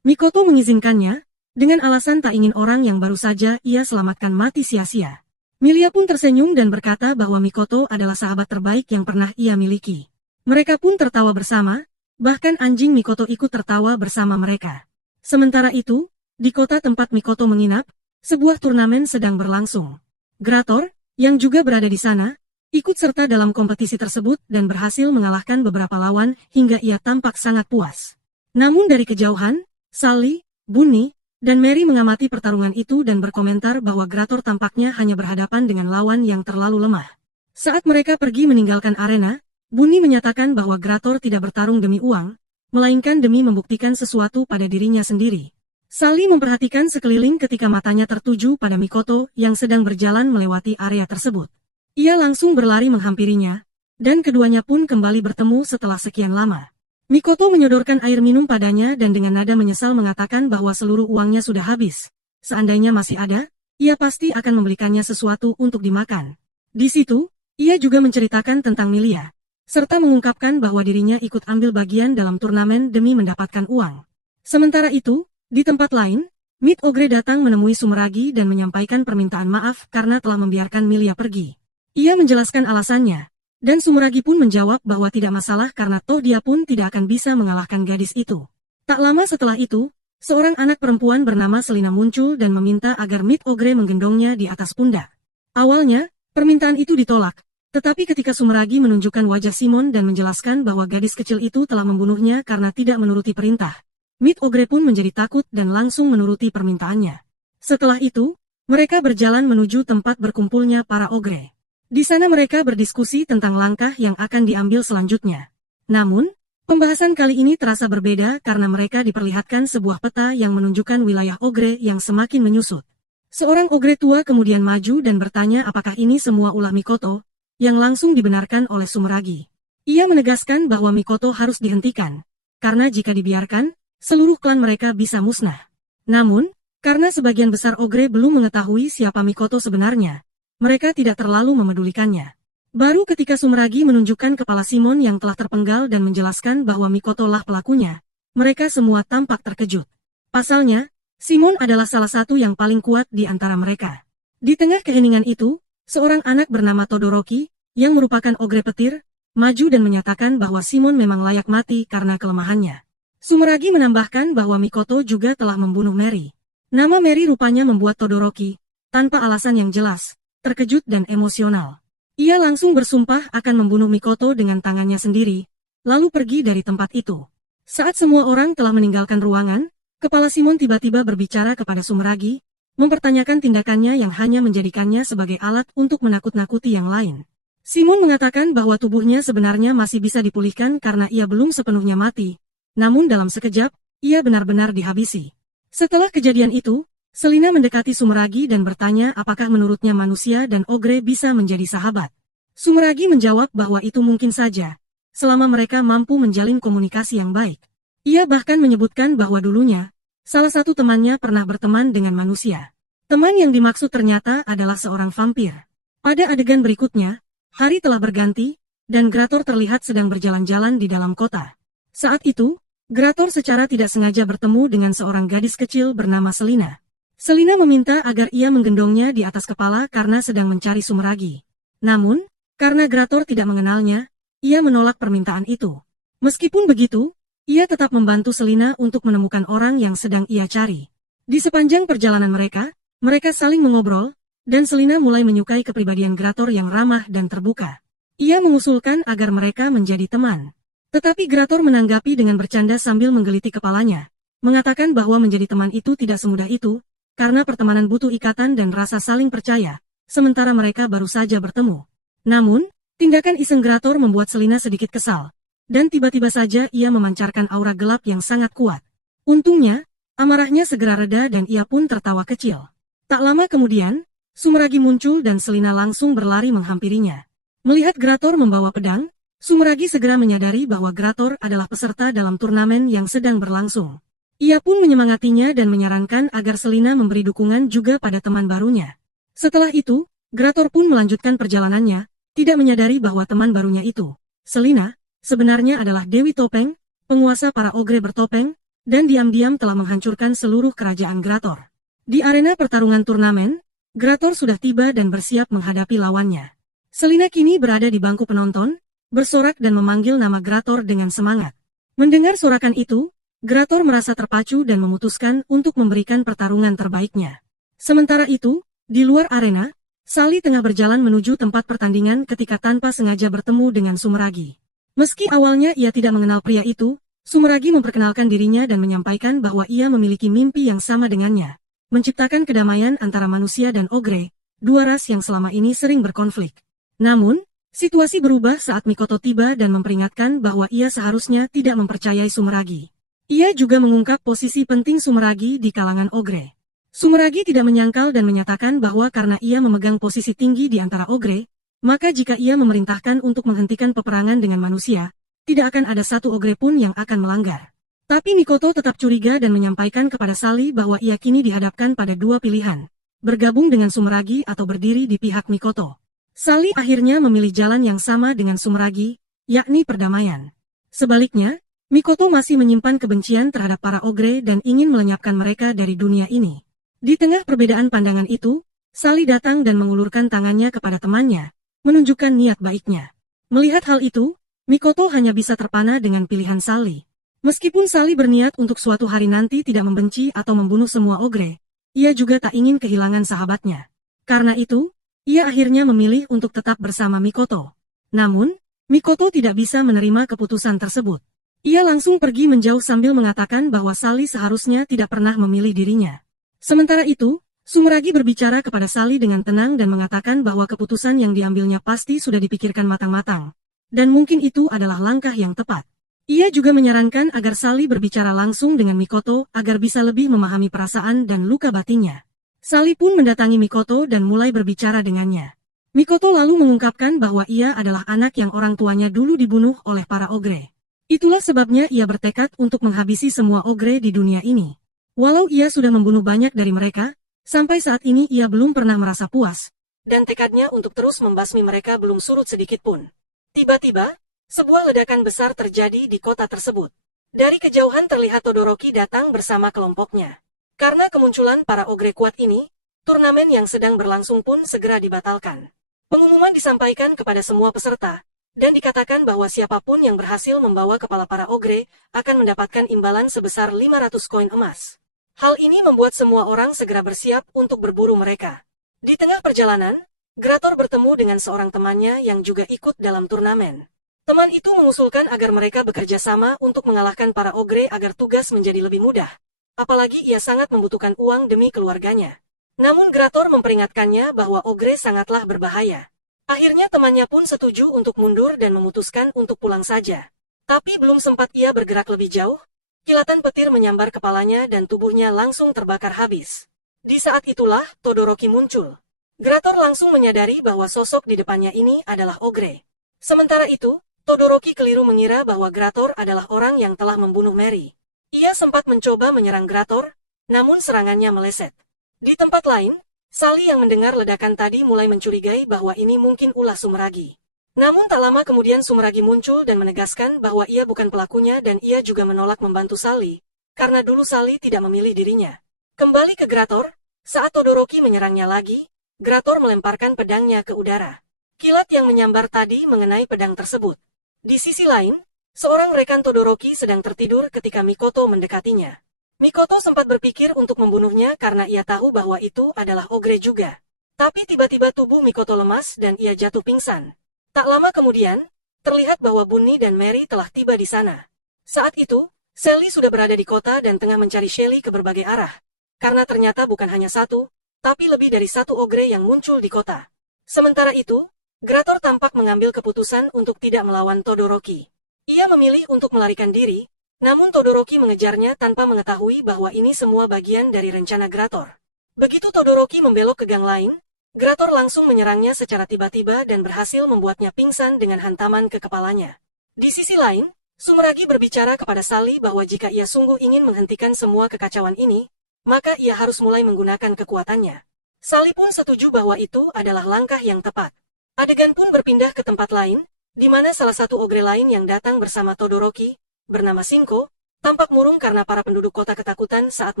Mikoto mengizinkannya, dengan alasan tak ingin orang yang baru saja ia selamatkan mati sia-sia. Milia pun tersenyum dan berkata bahwa Mikoto adalah sahabat terbaik yang pernah ia miliki. Mereka pun tertawa bersama, bahkan anjing Mikoto ikut tertawa bersama mereka. Sementara itu, di kota tempat Mikoto menginap, sebuah turnamen sedang berlangsung. Grator, yang juga berada di sana, ikut serta dalam kompetisi tersebut dan berhasil mengalahkan beberapa lawan hingga ia tampak sangat puas. Namun dari kejauhan, Sally, Bunny, dan Mary mengamati pertarungan itu dan berkomentar bahwa Grator tampaknya hanya berhadapan dengan lawan yang terlalu lemah. Saat mereka pergi meninggalkan arena, Bunny menyatakan bahwa Grator tidak bertarung demi uang, melainkan demi membuktikan sesuatu pada dirinya sendiri. Sally memperhatikan sekeliling ketika matanya tertuju pada Mikoto yang sedang berjalan melewati area tersebut. Ia langsung berlari menghampirinya, dan keduanya pun kembali bertemu setelah sekian lama. Mikoto menyodorkan air minum padanya dan dengan nada menyesal mengatakan bahwa seluruh uangnya sudah habis. Seandainya masih ada, ia pasti akan membelikannya sesuatu untuk dimakan. Di situ, ia juga menceritakan tentang Milia, serta mengungkapkan bahwa dirinya ikut ambil bagian dalam turnamen demi mendapatkan uang. Sementara itu, di tempat lain, Mid Ogre datang menemui Sumeragi dan menyampaikan permintaan maaf karena telah membiarkan Milia pergi. Ia menjelaskan alasannya, dan Sumeragi pun menjawab bahwa tidak masalah karena toh dia pun tidak akan bisa mengalahkan gadis itu. Tak lama setelah itu, Seorang anak perempuan bernama Selina muncul dan meminta agar Mid Ogre menggendongnya di atas pundak. Awalnya, permintaan itu ditolak, tetapi ketika Sumeragi menunjukkan wajah Simon dan menjelaskan bahwa gadis kecil itu telah membunuhnya karena tidak menuruti perintah, Mid Ogre pun menjadi takut dan langsung menuruti permintaannya. Setelah itu, mereka berjalan menuju tempat berkumpulnya para ogre. Di sana mereka berdiskusi tentang langkah yang akan diambil selanjutnya. Namun, pembahasan kali ini terasa berbeda karena mereka diperlihatkan sebuah peta yang menunjukkan wilayah ogre yang semakin menyusut. Seorang ogre tua kemudian maju dan bertanya apakah ini semua ulah Mikoto, yang langsung dibenarkan oleh Sumeragi. Ia menegaskan bahwa Mikoto harus dihentikan, karena jika dibiarkan, seluruh klan mereka bisa musnah. Namun, karena sebagian besar ogre belum mengetahui siapa Mikoto sebenarnya, mereka tidak terlalu memedulikannya. Baru ketika Sumeragi menunjukkan kepala Simon yang telah terpenggal dan menjelaskan bahwa Mikoto lah pelakunya, mereka semua tampak terkejut. Pasalnya, Simon adalah salah satu yang paling kuat di antara mereka. Di tengah keheningan itu, seorang anak bernama Todoroki, yang merupakan ogre petir, maju dan menyatakan bahwa Simon memang layak mati karena kelemahannya. Sumeragi menambahkan bahwa Mikoto juga telah membunuh Mary. Nama Mary rupanya membuat Todoroki, tanpa alasan yang jelas, terkejut dan emosional. Ia langsung bersumpah akan membunuh Mikoto dengan tangannya sendiri, lalu pergi dari tempat itu. Saat semua orang telah meninggalkan ruangan, kepala Simon tiba-tiba berbicara kepada Sumeragi, mempertanyakan tindakannya yang hanya menjadikannya sebagai alat untuk menakut-nakuti yang lain. Simon mengatakan bahwa tubuhnya sebenarnya masih bisa dipulihkan karena ia belum sepenuhnya mati, namun dalam sekejap, ia benar-benar dihabisi. Setelah kejadian itu, Selina mendekati Sumeragi dan bertanya apakah menurutnya manusia dan ogre bisa menjadi sahabat. Sumeragi menjawab bahwa itu mungkin saja, selama mereka mampu menjalin komunikasi yang baik. Ia bahkan menyebutkan bahwa dulunya, salah satu temannya pernah berteman dengan manusia. Teman yang dimaksud ternyata adalah seorang vampir. Pada adegan berikutnya, hari telah berganti, dan Grator terlihat sedang berjalan-jalan di dalam kota. Saat itu, Grator secara tidak sengaja bertemu dengan seorang gadis kecil bernama Selina. Selina meminta agar ia menggendongnya di atas kepala karena sedang mencari Sumeragi. Namun, karena Grator tidak mengenalnya, ia menolak permintaan itu. Meskipun begitu, ia tetap membantu Selina untuk menemukan orang yang sedang ia cari. Di sepanjang perjalanan mereka saling mengobrol, dan Selina mulai menyukai kepribadian Grator yang ramah dan terbuka. Ia mengusulkan agar mereka menjadi teman. Tetapi Grator menanggapi dengan bercanda sambil menggeliti kepalanya, mengatakan bahwa menjadi teman itu tidak semudah itu, karena pertemanan butuh ikatan dan rasa saling percaya, sementara mereka baru saja bertemu. Namun, tindakan iseng Grator membuat Selina sedikit kesal, dan tiba-tiba saja ia memancarkan aura gelap yang sangat kuat. Untungnya, amarahnya segera reda dan ia pun tertawa kecil. Tak lama kemudian, Sumeragi muncul dan Selina langsung berlari menghampirinya. Melihat Grator membawa pedang, Sumeragi segera menyadari bahwa Grator adalah peserta dalam turnamen yang sedang berlangsung. Ia pun menyemangatinya dan menyarankan agar Selina memberi dukungan juga pada teman barunya. Setelah itu, Grator pun melanjutkan perjalanannya, tidak menyadari bahwa teman barunya itu, Selina, sebenarnya adalah Dewi Topeng, penguasa para ogre bertopeng, dan diam-diam telah menghancurkan seluruh kerajaan Grator. Di arena pertarungan turnamen, Grator sudah tiba dan bersiap menghadapi lawannya. Selina kini berada di bangku penonton, bersorak dan memanggil nama Grator dengan semangat. Mendengar sorakan itu, Grator merasa terpacu dan memutuskan untuk memberikan pertarungan terbaiknya. Sementara itu, di luar arena, Sally tengah berjalan menuju tempat pertandingan ketika tanpa sengaja bertemu dengan Sumeragi. Meski awalnya ia tidak mengenal pria itu, Sumeragi memperkenalkan dirinya dan menyampaikan bahwa ia memiliki mimpi yang sama dengannya, menciptakan kedamaian antara manusia dan ogre, dua ras yang selama ini sering berkonflik. Namun, situasi berubah saat Mikoto tiba dan memperingatkan bahwa ia seharusnya tidak mempercayai Sumeragi. Ia juga mengungkap posisi penting Sumeragi di kalangan ogre. Sumeragi tidak menyangkal dan menyatakan bahwa karena ia memegang posisi tinggi di antara ogre, maka jika ia memerintahkan untuk menghentikan peperangan dengan manusia, tidak akan ada satu ogre pun yang akan melanggar. Tapi Mikoto tetap curiga dan menyampaikan kepada Sally bahwa ia kini dihadapkan pada dua pilihan, bergabung dengan Sumeragi atau berdiri di pihak Mikoto. Sally akhirnya memilih jalan yang sama dengan Sumeragi, yakni perdamaian. Sebaliknya, Mikoto masih menyimpan kebencian terhadap para ogre dan ingin melenyapkan mereka dari dunia ini. Di tengah perbedaan pandangan itu, Sally datang dan mengulurkan tangannya kepada temannya, menunjukkan niat baiknya. Melihat hal itu, Mikoto hanya bisa terpana dengan pilihan Sally. Meskipun Sally berniat untuk suatu hari nanti tidak membenci atau membunuh semua ogre, ia juga tak ingin kehilangan sahabatnya. Karena itu, ia akhirnya memilih untuk tetap bersama Mikoto. Namun, Mikoto tidak bisa menerima keputusan tersebut. Ia langsung pergi menjauh sambil mengatakan bahwa Sally seharusnya tidak pernah memilih dirinya. Sementara itu, Sumeragi berbicara kepada Sally dengan tenang dan mengatakan bahwa keputusan yang diambilnya pasti sudah dipikirkan matang-matang. Dan mungkin itu adalah langkah yang tepat. Ia juga menyarankan agar Sally berbicara langsung dengan Mikoto agar bisa lebih memahami perasaan dan luka batinnya. Sally pun mendatangi Mikoto dan mulai berbicara dengannya. Mikoto lalu mengungkapkan bahwa ia adalah anak yang orang tuanya dulu dibunuh oleh para ogre. Itulah sebabnya ia bertekad untuk menghabisi semua ogre di dunia ini. Walau ia sudah membunuh banyak dari mereka, sampai saat ini ia belum pernah merasa puas. Dan tekadnya untuk terus membasmi mereka belum surut sedikit pun. Tiba-tiba, sebuah ledakan besar terjadi di kota tersebut. Dari kejauhan terlihat Todoroki datang bersama kelompoknya. Karena kemunculan para ogre kuat ini, turnamen yang sedang berlangsung pun segera dibatalkan. Pengumuman disampaikan kepada semua peserta, dan dikatakan bahwa siapapun yang berhasil membawa kepala para ogre, akan mendapatkan imbalan sebesar 500 koin emas. Hal ini membuat semua orang segera bersiap untuk berburu mereka. Di tengah perjalanan, Grator bertemu dengan seorang temannya yang juga ikut dalam turnamen. Teman itu mengusulkan agar mereka bekerja sama untuk mengalahkan para ogre agar tugas menjadi lebih mudah. Apalagi ia sangat membutuhkan uang demi keluarganya. Namun Grator memperingatkannya bahwa ogre sangatlah berbahaya. Akhirnya temannya pun setuju untuk mundur dan memutuskan untuk pulang saja. Tapi belum sempat ia bergerak lebih jauh, kilatan petir menyambar kepalanya dan tubuhnya langsung terbakar habis. Di saat itulah Todoroki muncul. Grator langsung menyadari bahwa sosok di depannya ini adalah ogre. Sementara itu, Todoroki keliru mengira bahwa Grator adalah orang yang telah membunuh Mary. Ia sempat mencoba menyerang Grator, namun serangannya meleset. Di tempat lain, Sally yang mendengar ledakan tadi mulai mencurigai bahwa ini mungkin ulah Sumeragi. Namun tak lama kemudian Sumeragi muncul dan menegaskan bahwa ia bukan pelakunya dan ia juga menolak membantu Sally, karena dulu Sally tidak memilih dirinya. Kembali ke Grator, saat Todoroki menyerangnya lagi, Grator melemparkan pedangnya ke udara. Kilat yang menyambar tadi mengenai pedang tersebut. Di sisi lain, seorang rekan Todoroki sedang tertidur ketika Mikoto mendekatinya. Mikoto sempat berpikir untuk membunuhnya karena ia tahu bahwa itu adalah ogre juga. Tapi tiba-tiba tubuh Mikoto lemas dan ia jatuh pingsan. Tak lama kemudian, terlihat bahwa Bunny dan Mary telah tiba di sana. Saat itu, Sally sudah berada di kota dan tengah mencari Shelly ke berbagai arah. Karena ternyata bukan hanya satu, tapi lebih dari satu ogre yang muncul di kota. Sementara itu, Grator tampak mengambil keputusan untuk tidak melawan Todoroki. Ia memilih untuk melarikan diri, namun Todoroki mengejarnya tanpa mengetahui bahwa ini semua bagian dari rencana Grator. Begitu Todoroki membelok ke gang lain, Grator langsung menyerangnya secara tiba-tiba dan berhasil membuatnya pingsan dengan hantaman ke kepalanya. Di sisi lain, Sumeragi berbicara kepada Sally bahwa jika ia sungguh ingin menghentikan semua kekacauan ini, maka ia harus mulai menggunakan kekuatannya. Sally pun setuju bahwa itu adalah langkah yang tepat. Adegan pun berpindah ke tempat lain, di mana salah satu ogre lain yang datang bersama Todoroki, bernama Shinko, tampak murung karena para penduduk kota ketakutan saat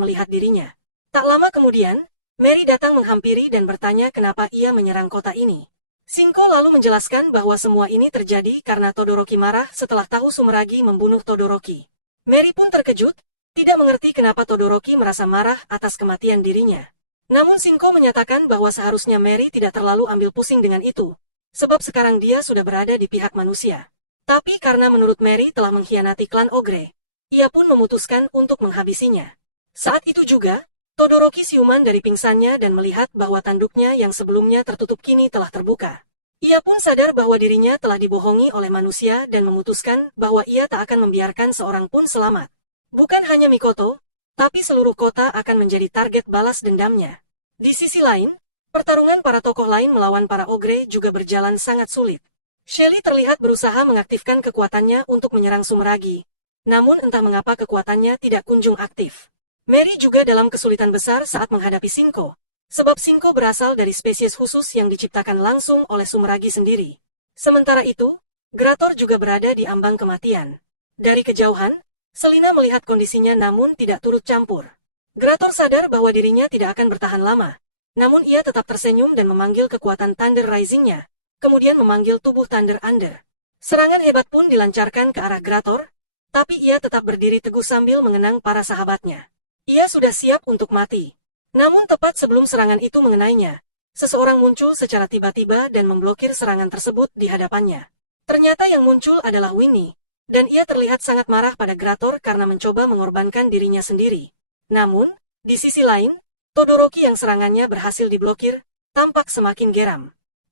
melihat dirinya. Tak lama kemudian, Mary datang menghampiri dan bertanya kenapa ia menyerang kota ini. Shinko lalu menjelaskan bahwa semua ini terjadi karena Todoroki marah setelah tahu Sumeragi membunuh Todoroki. Mary pun terkejut, tidak mengerti kenapa Todoroki merasa marah atas kematian dirinya. Namun Shinko menyatakan bahwa seharusnya Mary tidak terlalu ambil pusing dengan itu, sebab sekarang dia sudah berada di pihak manusia. Tapi karena menurut Mary telah mengkhianati klan ogre, ia pun memutuskan untuk menghabisinya. Saat itu juga, Todoroki siuman dari pingsannya dan melihat bahwa tanduknya yang sebelumnya tertutup kini telah terbuka. Ia pun sadar bahwa dirinya telah dibohongi oleh manusia dan memutuskan bahwa ia tak akan membiarkan seorang pun selamat. Bukan hanya Mikoto, tapi seluruh kota akan menjadi target balas dendamnya. Di sisi lain, pertarungan para tokoh lain melawan para ogre juga berjalan sangat sulit. Shelly terlihat berusaha mengaktifkan kekuatannya untuk menyerang Sumeragi. Namun entah mengapa kekuatannya tidak kunjung aktif. Mary juga dalam kesulitan besar saat menghadapi Shinko, sebab Shinko berasal dari spesies khusus yang diciptakan langsung oleh Sumeragi sendiri. Sementara itu, Grator juga berada di ambang kematian. Dari kejauhan, Selina melihat kondisinya namun tidak turut campur. Grator sadar bahwa dirinya tidak akan bertahan lama. Namun ia tetap tersenyum dan memanggil kekuatan Thunder Rising-nya, kemudian memanggil tubuh Thunder Under. Serangan hebat pun dilancarkan ke arah Grator, Tapi ia tetap berdiri teguh sambil mengenang para sahabatnya. Ia sudah siap untuk mati. Namun tepat sebelum serangan itu mengenainya, seseorang muncul secara tiba-tiba dan memblokir serangan tersebut di hadapannya. Ternyata yang muncul adalah Winnie, dan ia terlihat sangat marah pada Grator karena mencoba mengorbankan dirinya sendiri. Namun, di sisi lain, Todoroki yang serangannya berhasil diblokir, tampak semakin geram.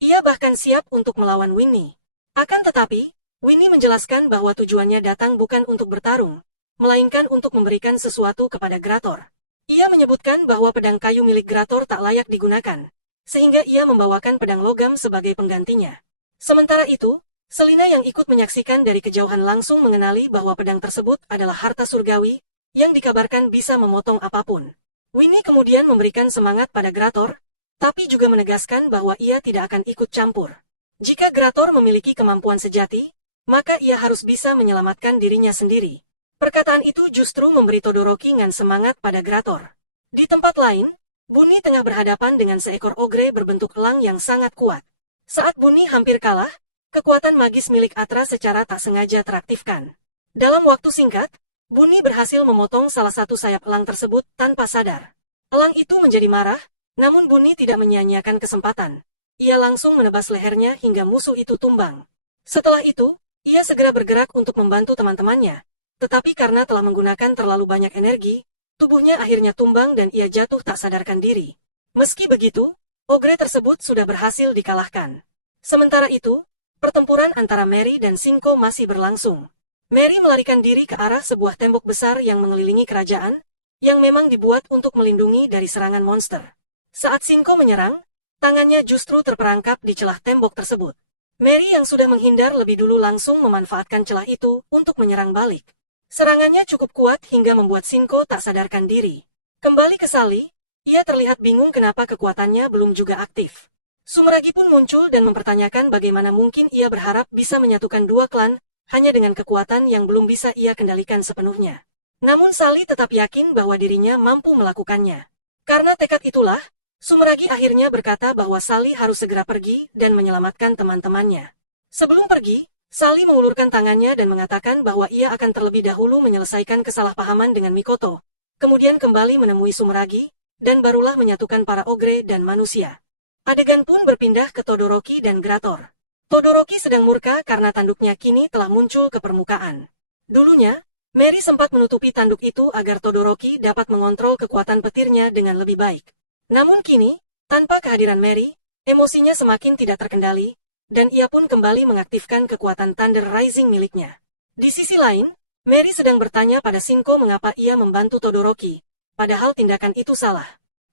Ia bahkan siap untuk melawan Winnie. Akan tetapi, Winnie menjelaskan bahwa tujuannya datang bukan untuk bertarung, melainkan untuk memberikan sesuatu kepada Grator. Ia menyebutkan bahwa pedang kayu milik Grator tak layak digunakan, sehingga ia membawakan pedang logam sebagai penggantinya. Sementara itu, Selina yang ikut menyaksikan dari kejauhan langsung mengenali bahwa pedang tersebut adalah harta surgawi, yang dikabarkan bisa memotong apapun. Winnie kemudian memberikan semangat pada Grator, tapi juga menegaskan bahwa ia tidak akan ikut campur. Jika Grator memiliki kemampuan sejati, maka ia harus bisa menyelamatkan dirinya sendiri. Perkataan itu justru memberi Todoroki ngan semangat pada Grator. Di tempat lain, Bunny tengah berhadapan dengan seekor ogre berbentuk elang yang sangat kuat. Saat Bunny hampir kalah, kekuatan magis milik Atra secara tak sengaja teraktifkan. Dalam waktu singkat, Bunny berhasil memotong salah satu sayap elang tersebut tanpa sadar. Elang itu menjadi marah, namun Bunny tidak menyia-nyiakan kesempatan. Ia langsung menebas lehernya hingga musuh itu tumbang. Setelah itu, ia segera bergerak untuk membantu teman-temannya, tetapi karena telah menggunakan terlalu banyak energi, tubuhnya akhirnya tumbang dan ia jatuh tak sadarkan diri. Meski begitu, ogre tersebut sudah berhasil dikalahkan. Sementara itu, pertempuran antara Mary dan Shinko masih berlangsung. Mary melarikan diri ke arah sebuah tembok besar yang mengelilingi kerajaan, yang memang dibuat untuk melindungi dari serangan monster. Saat Shinko menyerang, tangannya justru terperangkap di celah tembok tersebut. Mary yang sudah menghindar lebih dulu langsung memanfaatkan celah itu untuk menyerang balik. Serangannya cukup kuat hingga membuat Shinko tak sadarkan diri. Kembali ke Sally, ia terlihat bingung kenapa kekuatannya belum juga aktif. Sumeragi pun muncul dan mempertanyakan bagaimana mungkin ia berharap bisa menyatukan dua klan, hanya dengan kekuatan yang belum bisa ia kendalikan sepenuhnya. Namun Sally tetap yakin bahwa dirinya mampu melakukannya. Karena tekad itulah, Sumeragi akhirnya berkata bahwa Sally harus segera pergi dan menyelamatkan teman-temannya. Sebelum pergi, Sally mengulurkan tangannya dan mengatakan bahwa ia akan terlebih dahulu menyelesaikan kesalahpahaman dengan Mikoto, kemudian kembali menemui Sumeragi, dan barulah menyatukan para ogre dan manusia. Adegan pun berpindah ke Todoroki dan Grator. Todoroki sedang murka karena tanduknya kini telah muncul ke permukaan. Dulunya, Mary sempat menutupi tanduk itu agar Todoroki dapat mengontrol kekuatan petirnya dengan lebih baik. Namun kini, tanpa kehadiran Mary, emosinya semakin tidak terkendali, dan ia pun kembali mengaktifkan kekuatan Thunder Rising miliknya. Di sisi lain, Mary sedang bertanya pada Shinko mengapa ia membantu Todoroki, padahal tindakan itu salah.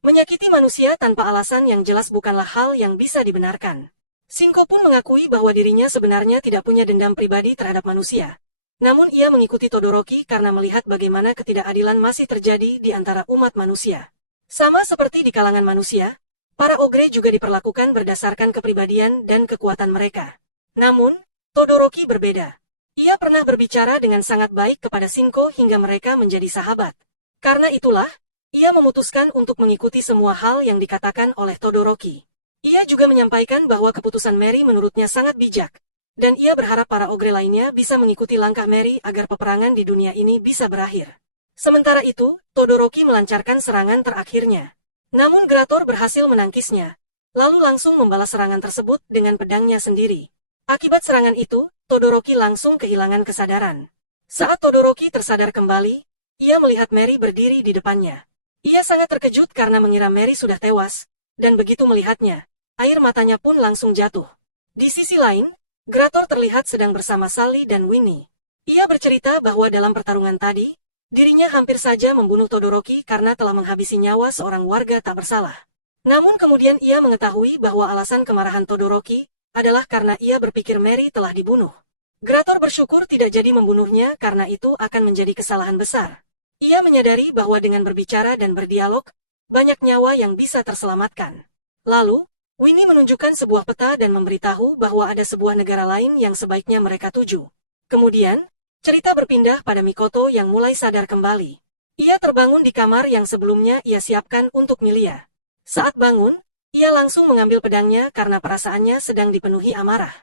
Menyakiti manusia tanpa alasan yang jelas bukanlah hal yang bisa dibenarkan. Shinko pun mengakui bahwa dirinya sebenarnya tidak punya dendam pribadi terhadap manusia. Namun ia mengikuti Todoroki karena melihat bagaimana ketidakadilan masih terjadi di antara umat manusia. Sama seperti di kalangan manusia, para ogre juga diperlakukan berdasarkan kepribadian dan kekuatan mereka. Namun, Todoroki berbeda. Ia pernah berbicara dengan sangat baik kepada Shinko hingga mereka menjadi sahabat. Karena itulah, ia memutuskan untuk mengikuti semua hal yang dikatakan oleh Todoroki. Ia juga menyampaikan bahwa keputusan Mary menurutnya sangat bijak, dan ia berharap para ogre lainnya bisa mengikuti langkah Mary agar peperangan di dunia ini bisa berakhir. Sementara itu, Todoroki melancarkan serangan terakhirnya. Namun Grator berhasil menangkisnya, lalu langsung membalas serangan tersebut dengan pedangnya sendiri. Akibat serangan itu, Todoroki langsung kehilangan kesadaran. Saat Todoroki tersadar kembali, ia melihat Mary berdiri di depannya. Ia sangat terkejut karena mengira Mary sudah tewas, dan begitu melihatnya, air matanya pun langsung jatuh. Di sisi lain, Grator terlihat sedang bersama Sally dan Winnie. Ia bercerita bahwa dalam pertarungan tadi, dirinya hampir saja membunuh Todoroki karena telah menghabisi nyawa seorang warga tak bersalah. Namun kemudian ia mengetahui bahwa alasan kemarahan Todoroki adalah karena ia berpikir Mary telah dibunuh. Grator bersyukur tidak jadi membunuhnya karena itu akan menjadi kesalahan besar. Ia menyadari bahwa dengan berbicara dan berdialog, banyak nyawa yang bisa terselamatkan. Lalu, Winnie menunjukkan sebuah peta dan memberitahu bahwa ada sebuah negara lain yang sebaiknya mereka tuju. Kemudian, cerita berpindah pada Mikoto yang mulai sadar kembali. Ia terbangun di kamar yang sebelumnya ia siapkan untuk Milia. Saat bangun, ia langsung mengambil pedangnya karena perasaannya sedang dipenuhi amarah.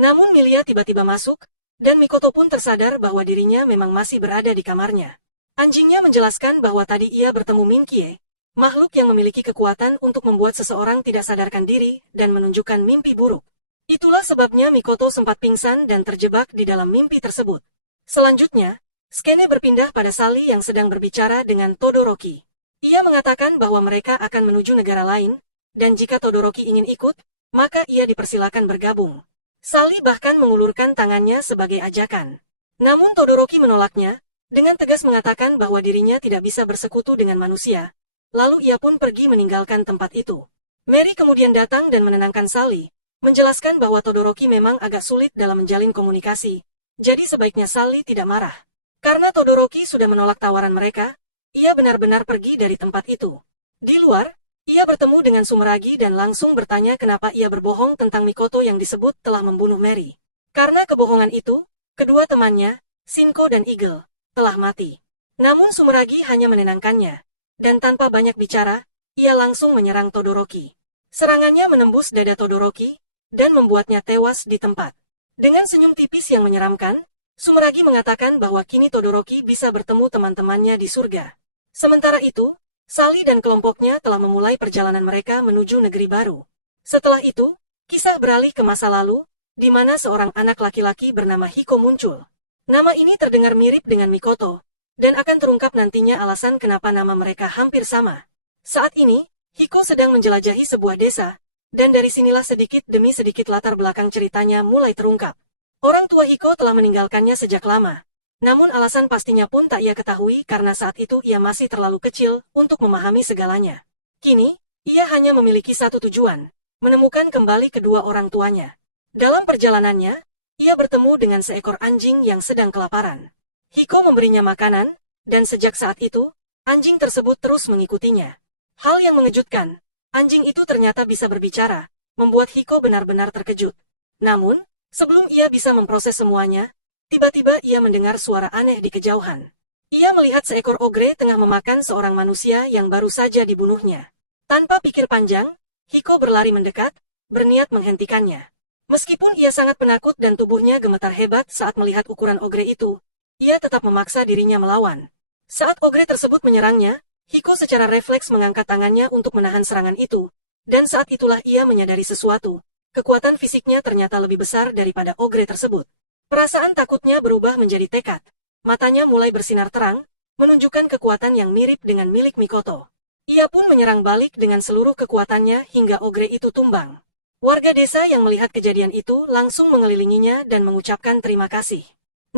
Namun Milia tiba-tiba masuk, Dan Mikoto pun tersadar bahwa dirinya memang masih berada di kamarnya. Anjingnya menjelaskan bahwa tadi ia bertemu Minkie, makhluk yang memiliki kekuatan untuk membuat seseorang tidak sadarkan diri dan menunjukkan mimpi buruk. Itulah sebabnya Mikoto sempat pingsan dan terjebak di dalam mimpi tersebut. Selanjutnya, skene berpindah pada Sally yang sedang berbicara dengan Todoroki. Ia mengatakan bahwa mereka akan menuju negara lain, dan jika Todoroki ingin ikut, maka ia dipersilakan bergabung. Sally bahkan mengulurkan tangannya sebagai ajakan. Namun Todoroki menolaknya, dengan tegas mengatakan bahwa dirinya tidak bisa bersekutu dengan manusia. Lalu ia pun pergi meninggalkan tempat itu. Mary kemudian datang dan menenangkan Sally, menjelaskan bahwa Todoroki memang agak sulit dalam menjalin komunikasi, jadi sebaiknya Sally tidak marah. Karena Todoroki sudah menolak tawaran mereka, ia benar-benar pergi dari tempat itu. Di luar, ia bertemu dengan Sumeragi dan langsung bertanya kenapa ia berbohong tentang Mikoto yang disebut telah membunuh Mary. Karena kebohongan itu, kedua temannya, Shinko dan Eagle, telah mati. Namun Sumeragi hanya menenangkannya, dan tanpa banyak bicara, ia langsung menyerang Todoroki. Serangannya menembus dada Todoroki, dan membuatnya tewas di tempat. Dengan senyum tipis yang menyeramkan, Sumeragi mengatakan bahwa kini Todoroki bisa bertemu teman-temannya di surga. Sementara itu, Sally dan kelompoknya telah memulai perjalanan mereka menuju negeri baru. Setelah itu, kisah beralih ke masa lalu, di mana seorang anak laki-laki bernama Hiko muncul. Nama ini terdengar mirip dengan Mikoto, dan akan terungkap nantinya alasan kenapa nama mereka hampir sama. Saat ini, Hiko sedang menjelajahi sebuah desa, dan dari sinilah sedikit demi sedikit latar belakang ceritanya mulai terungkap. Orang tua Hiko telah meninggalkannya sejak lama. Namun alasan pastinya pun tak ia ketahui karena saat itu ia masih terlalu kecil untuk memahami segalanya. Kini, ia hanya memiliki satu tujuan, menemukan kembali kedua orang tuanya. Dalam perjalanannya, ia bertemu dengan seekor anjing yang sedang kelaparan. Hiko memberinya makanan, dan sejak saat itu, anjing tersebut terus mengikutinya. Hal yang mengejutkan, anjing itu ternyata bisa berbicara, membuat Hiko benar-benar terkejut. Namun, sebelum ia bisa memproses semuanya, tiba-tiba ia mendengar suara aneh di kejauhan. Ia melihat seekor ogre tengah memakan seorang manusia yang baru saja dibunuhnya. Tanpa pikir panjang, Hiko berlari mendekat, berniat menghentikannya. Meskipun ia sangat penakut dan tubuhnya gemetar hebat saat melihat ukuran ogre itu, ia tetap memaksa dirinya melawan. Saat ogre tersebut menyerangnya, Hiko secara refleks mengangkat tangannya untuk menahan serangan itu, dan saat itulah ia menyadari sesuatu. Kekuatan fisiknya ternyata lebih besar daripada ogre tersebut. Perasaan takutnya berubah menjadi tekad. Matanya mulai bersinar terang, menunjukkan kekuatan yang mirip dengan milik Mikoto. Ia pun menyerang balik dengan seluruh kekuatannya hingga ogre itu tumbang. Warga desa yang melihat kejadian itu langsung mengelilinginya dan mengucapkan terima kasih.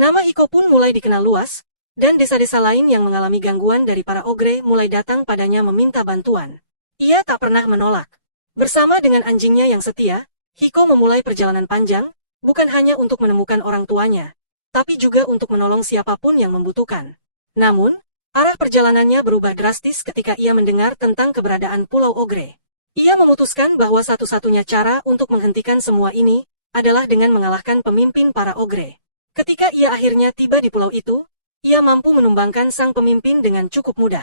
Nama Hiko pun mulai dikenal luas, dan desa-desa lain yang mengalami gangguan dari para ogre mulai datang padanya meminta bantuan. Ia tak pernah menolak. Bersama dengan anjingnya yang setia, Hiko memulai perjalanan panjang, bukan hanya untuk menemukan orang tuanya, tapi juga untuk menolong siapapun yang membutuhkan. Namun, arah perjalanannya berubah drastis ketika ia mendengar tentang keberadaan Pulau Ogre. Ia memutuskan bahwa satu-satunya cara untuk menghentikan semua ini adalah dengan mengalahkan pemimpin para ogre. Ketika ia akhirnya tiba di pulau itu, ia mampu menumbangkan sang pemimpin dengan cukup mudah.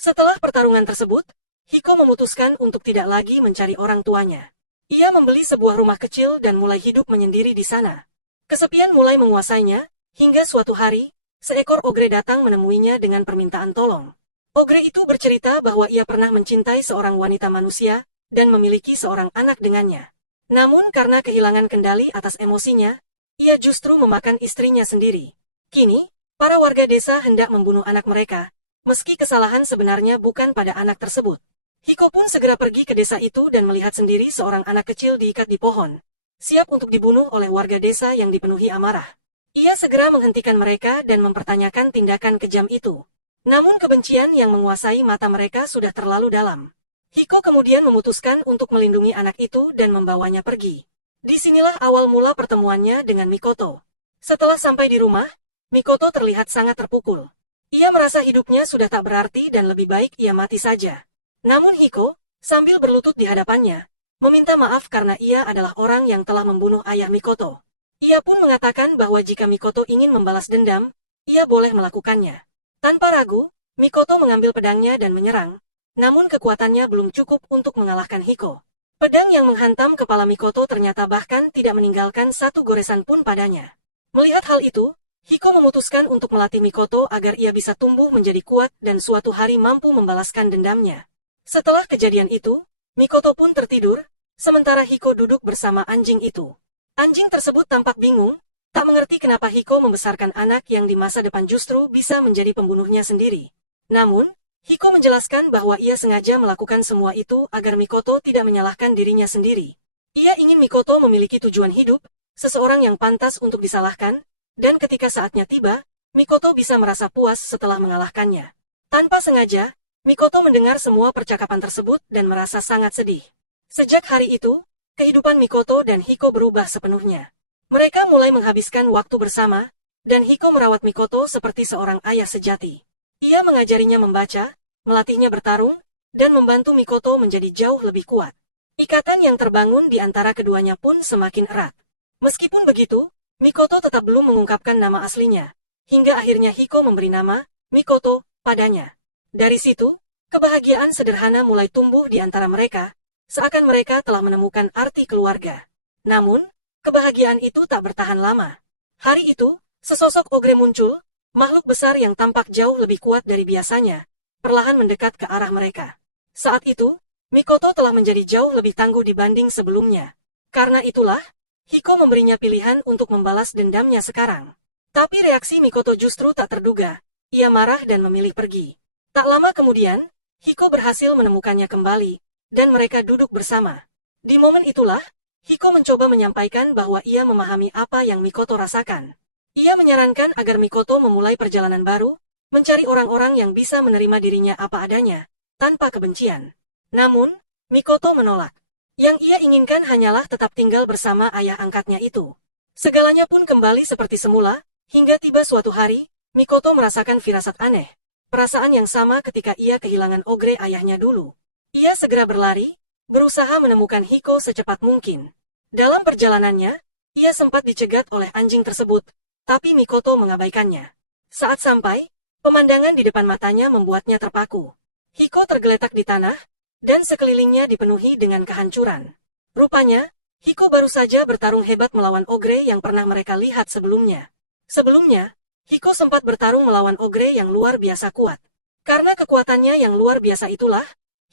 Setelah pertarungan tersebut, Hiko memutuskan untuk tidak lagi mencari orang tuanya. Ia membeli sebuah rumah kecil dan mulai hidup menyendiri di sana. Kesepian mulai menguasainya, hingga suatu hari, seekor ogre datang menemuinya dengan permintaan tolong. Ogre itu bercerita bahwa ia pernah mencintai seorang wanita manusia, dan memiliki seorang anak dengannya. Namun karena kehilangan kendali atas emosinya, ia justru memakan istrinya sendiri. Kini, para warga desa hendak membunuh anak mereka, meski kesalahan sebenarnya bukan pada anak tersebut. Hiko pun segera pergi ke desa itu dan melihat sendiri seorang anak kecil diikat di pohon, siap untuk dibunuh oleh warga desa yang dipenuhi amarah. Ia segera menghentikan mereka dan mempertanyakan tindakan kejam itu. Namun kebencian yang menguasai mata mereka sudah terlalu dalam. Hiko kemudian memutuskan untuk melindungi anak itu dan membawanya pergi. Disinilah awal mula pertemuannya dengan Mikoto. Setelah sampai di rumah, Mikoto terlihat sangat terpukul. Ia merasa hidupnya sudah tak berarti dan lebih baik ia mati saja. Namun Hiko, sambil berlutut di hadapannya, meminta maaf karena ia adalah orang yang telah membunuh ayah Mikoto. Ia pun mengatakan bahwa jika Mikoto ingin membalas dendam, ia boleh melakukannya. Tanpa ragu, Mikoto mengambil pedangnya dan menyerang, namun kekuatannya belum cukup untuk mengalahkan Hiko. Pedang yang menghantam kepala Mikoto ternyata bahkan tidak meninggalkan satu goresan pun padanya. Melihat hal itu, Hiko memutuskan untuk melatih Mikoto agar ia bisa tumbuh menjadi kuat dan suatu hari mampu membalaskan dendamnya. Setelah kejadian itu, Mikoto pun tertidur, sementara Hiko duduk bersama anjing itu. Anjing tersebut tampak bingung, tak mengerti kenapa Hiko membesarkan anak yang di masa depan justru bisa menjadi pembunuhnya sendiri. Namun, Hiko menjelaskan bahwa ia sengaja melakukan semua itu agar Mikoto tidak menyalahkan dirinya sendiri. Ia ingin Mikoto memiliki tujuan hidup, seseorang yang pantas untuk disalahkan, dan ketika saatnya tiba, Mikoto bisa merasa puas setelah mengalahkannya. Tanpa sengaja, Mikoto mendengar semua percakapan tersebut dan merasa sangat sedih. Sejak hari itu, kehidupan Mikoto dan Hiko berubah sepenuhnya. Mereka mulai menghabiskan waktu bersama, dan Hiko merawat Mikoto seperti seorang ayah sejati. Ia mengajarinya membaca, melatihnya bertarung, dan membantu Mikoto menjadi jauh lebih kuat. Ikatan yang terbangun di antara keduanya pun semakin erat. Meskipun begitu, Mikoto tetap belum mengungkapkan nama aslinya, hingga akhirnya Hiko memberi nama, Mikoto, padanya. Dari situ, kebahagiaan sederhana mulai tumbuh di antara mereka, seakan mereka telah menemukan arti keluarga. Namun, kebahagiaan itu tak bertahan lama. Hari itu, sesosok ogre muncul, makhluk besar yang tampak jauh lebih kuat dari biasanya, perlahan mendekat ke arah mereka. Saat itu, Mikoto telah menjadi jauh lebih tangguh dibanding sebelumnya. Karena itulah, Hiko memberinya pilihan untuk membalas dendamnya sekarang. Tapi reaksi Mikoto justru tak terduga. Ia marah dan memilih pergi. Tak lama kemudian, Hiko berhasil menemukannya kembali, dan mereka duduk bersama. Di momen itulah, Hiko mencoba menyampaikan bahwa ia memahami apa yang Mikoto rasakan. Ia menyarankan agar Mikoto memulai perjalanan baru, mencari orang-orang yang bisa menerima dirinya apa adanya, tanpa kebencian. Namun, Mikoto menolak. Yang ia inginkan hanyalah tetap tinggal bersama ayah angkatnya itu. Segalanya pun kembali seperti semula, hingga tiba suatu hari, Mikoto merasakan firasat aneh. Perasaan yang sama ketika ia kehilangan ogre ayahnya dulu. Ia segera berlari, berusaha menemukan Hiko secepat mungkin. Dalam perjalanannya, ia sempat dicegat oleh anjing tersebut, tapi Mikoto mengabaikannya. Saat sampai, pemandangan di depan matanya membuatnya terpaku. Hiko tergeletak di tanah, dan sekelilingnya dipenuhi dengan kehancuran. Rupanya, Hiko baru saja bertarung hebat melawan ogre yang pernah mereka lihat sebelumnya. Sebelumnya, Hiko sempat bertarung melawan ogre yang luar biasa kuat. Karena kekuatannya yang luar biasa itulah,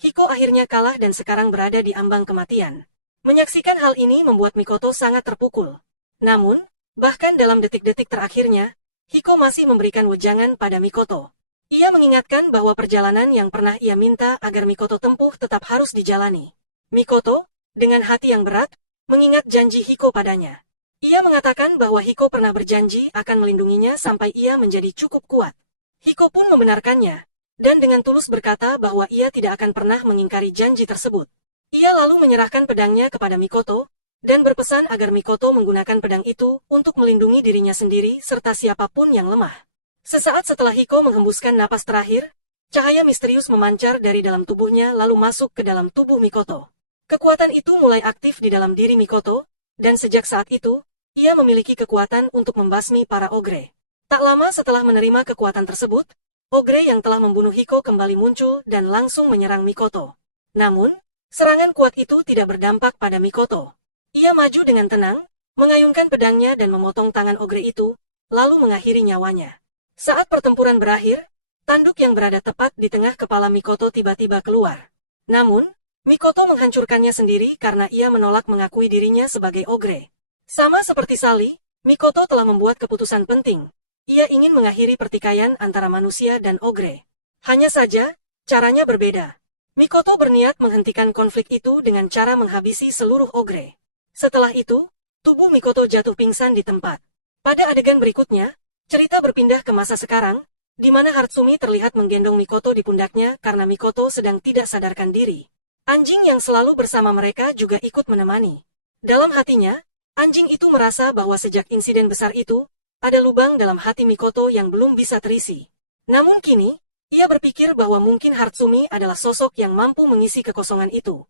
Hiko akhirnya kalah dan sekarang berada di ambang kematian. Menyaksikan hal ini membuat Mikoto sangat terpukul. Namun, bahkan dalam detik-detik terakhirnya, Hiko masih memberikan wejangan pada Mikoto. Ia mengingatkan bahwa perjalanan yang pernah ia minta agar Mikoto tempuh tetap harus dijalani. Mikoto, dengan hati yang berat, mengingat janji Hiko padanya. Ia mengatakan bahwa Hiko pernah berjanji akan melindunginya sampai ia menjadi cukup kuat. Hiko pun membenarkannya, dan dengan tulus berkata bahwa ia tidak akan pernah mengingkari janji tersebut. Ia lalu menyerahkan pedangnya kepada Mikoto, dan berpesan agar Mikoto menggunakan pedang itu untuk melindungi dirinya sendiri serta siapapun yang lemah. Sesaat setelah Hiko menghembuskan napas terakhir, cahaya misterius memancar dari dalam tubuhnya lalu masuk ke dalam tubuh Mikoto. Kekuatan itu mulai aktif di dalam diri Mikoto, dan sejak saat itu, ia memiliki kekuatan untuk membasmi para ogre. Tak lama setelah menerima kekuatan tersebut, ogre yang telah membunuh Hiko kembali muncul dan langsung menyerang Mikoto. Namun, serangan kuat itu tidak berdampak pada Mikoto. Ia maju dengan tenang, mengayunkan pedangnya dan memotong tangan ogre itu, lalu mengakhiri nyawanya. Saat pertempuran berakhir, tanduk yang berada tepat di tengah kepala Mikoto tiba-tiba keluar. Namun, Mikoto menghancurkannya sendiri karena ia menolak mengakui dirinya sebagai ogre. Sama seperti Sally, Mikoto telah membuat keputusan penting. Ia ingin mengakhiri pertikaian antara manusia dan ogre. Hanya saja, caranya berbeda. Mikoto berniat menghentikan konflik itu dengan cara menghabisi seluruh ogre. Setelah itu, tubuh Mikoto jatuh pingsan di tempat. Pada adegan berikutnya, cerita berpindah ke masa sekarang, di mana Hatsumi terlihat menggendong Mikoto di pundaknya karena Mikoto sedang tidak sadarkan diri. Anjing yang selalu bersama mereka juga ikut menemani. Dalam hatinya, anjing itu merasa bahwa sejak insiden besar itu, ada lubang dalam hati Mikoto yang belum bisa terisi. Namun kini, ia berpikir bahwa mungkin Hatsumi adalah sosok yang mampu mengisi kekosongan itu.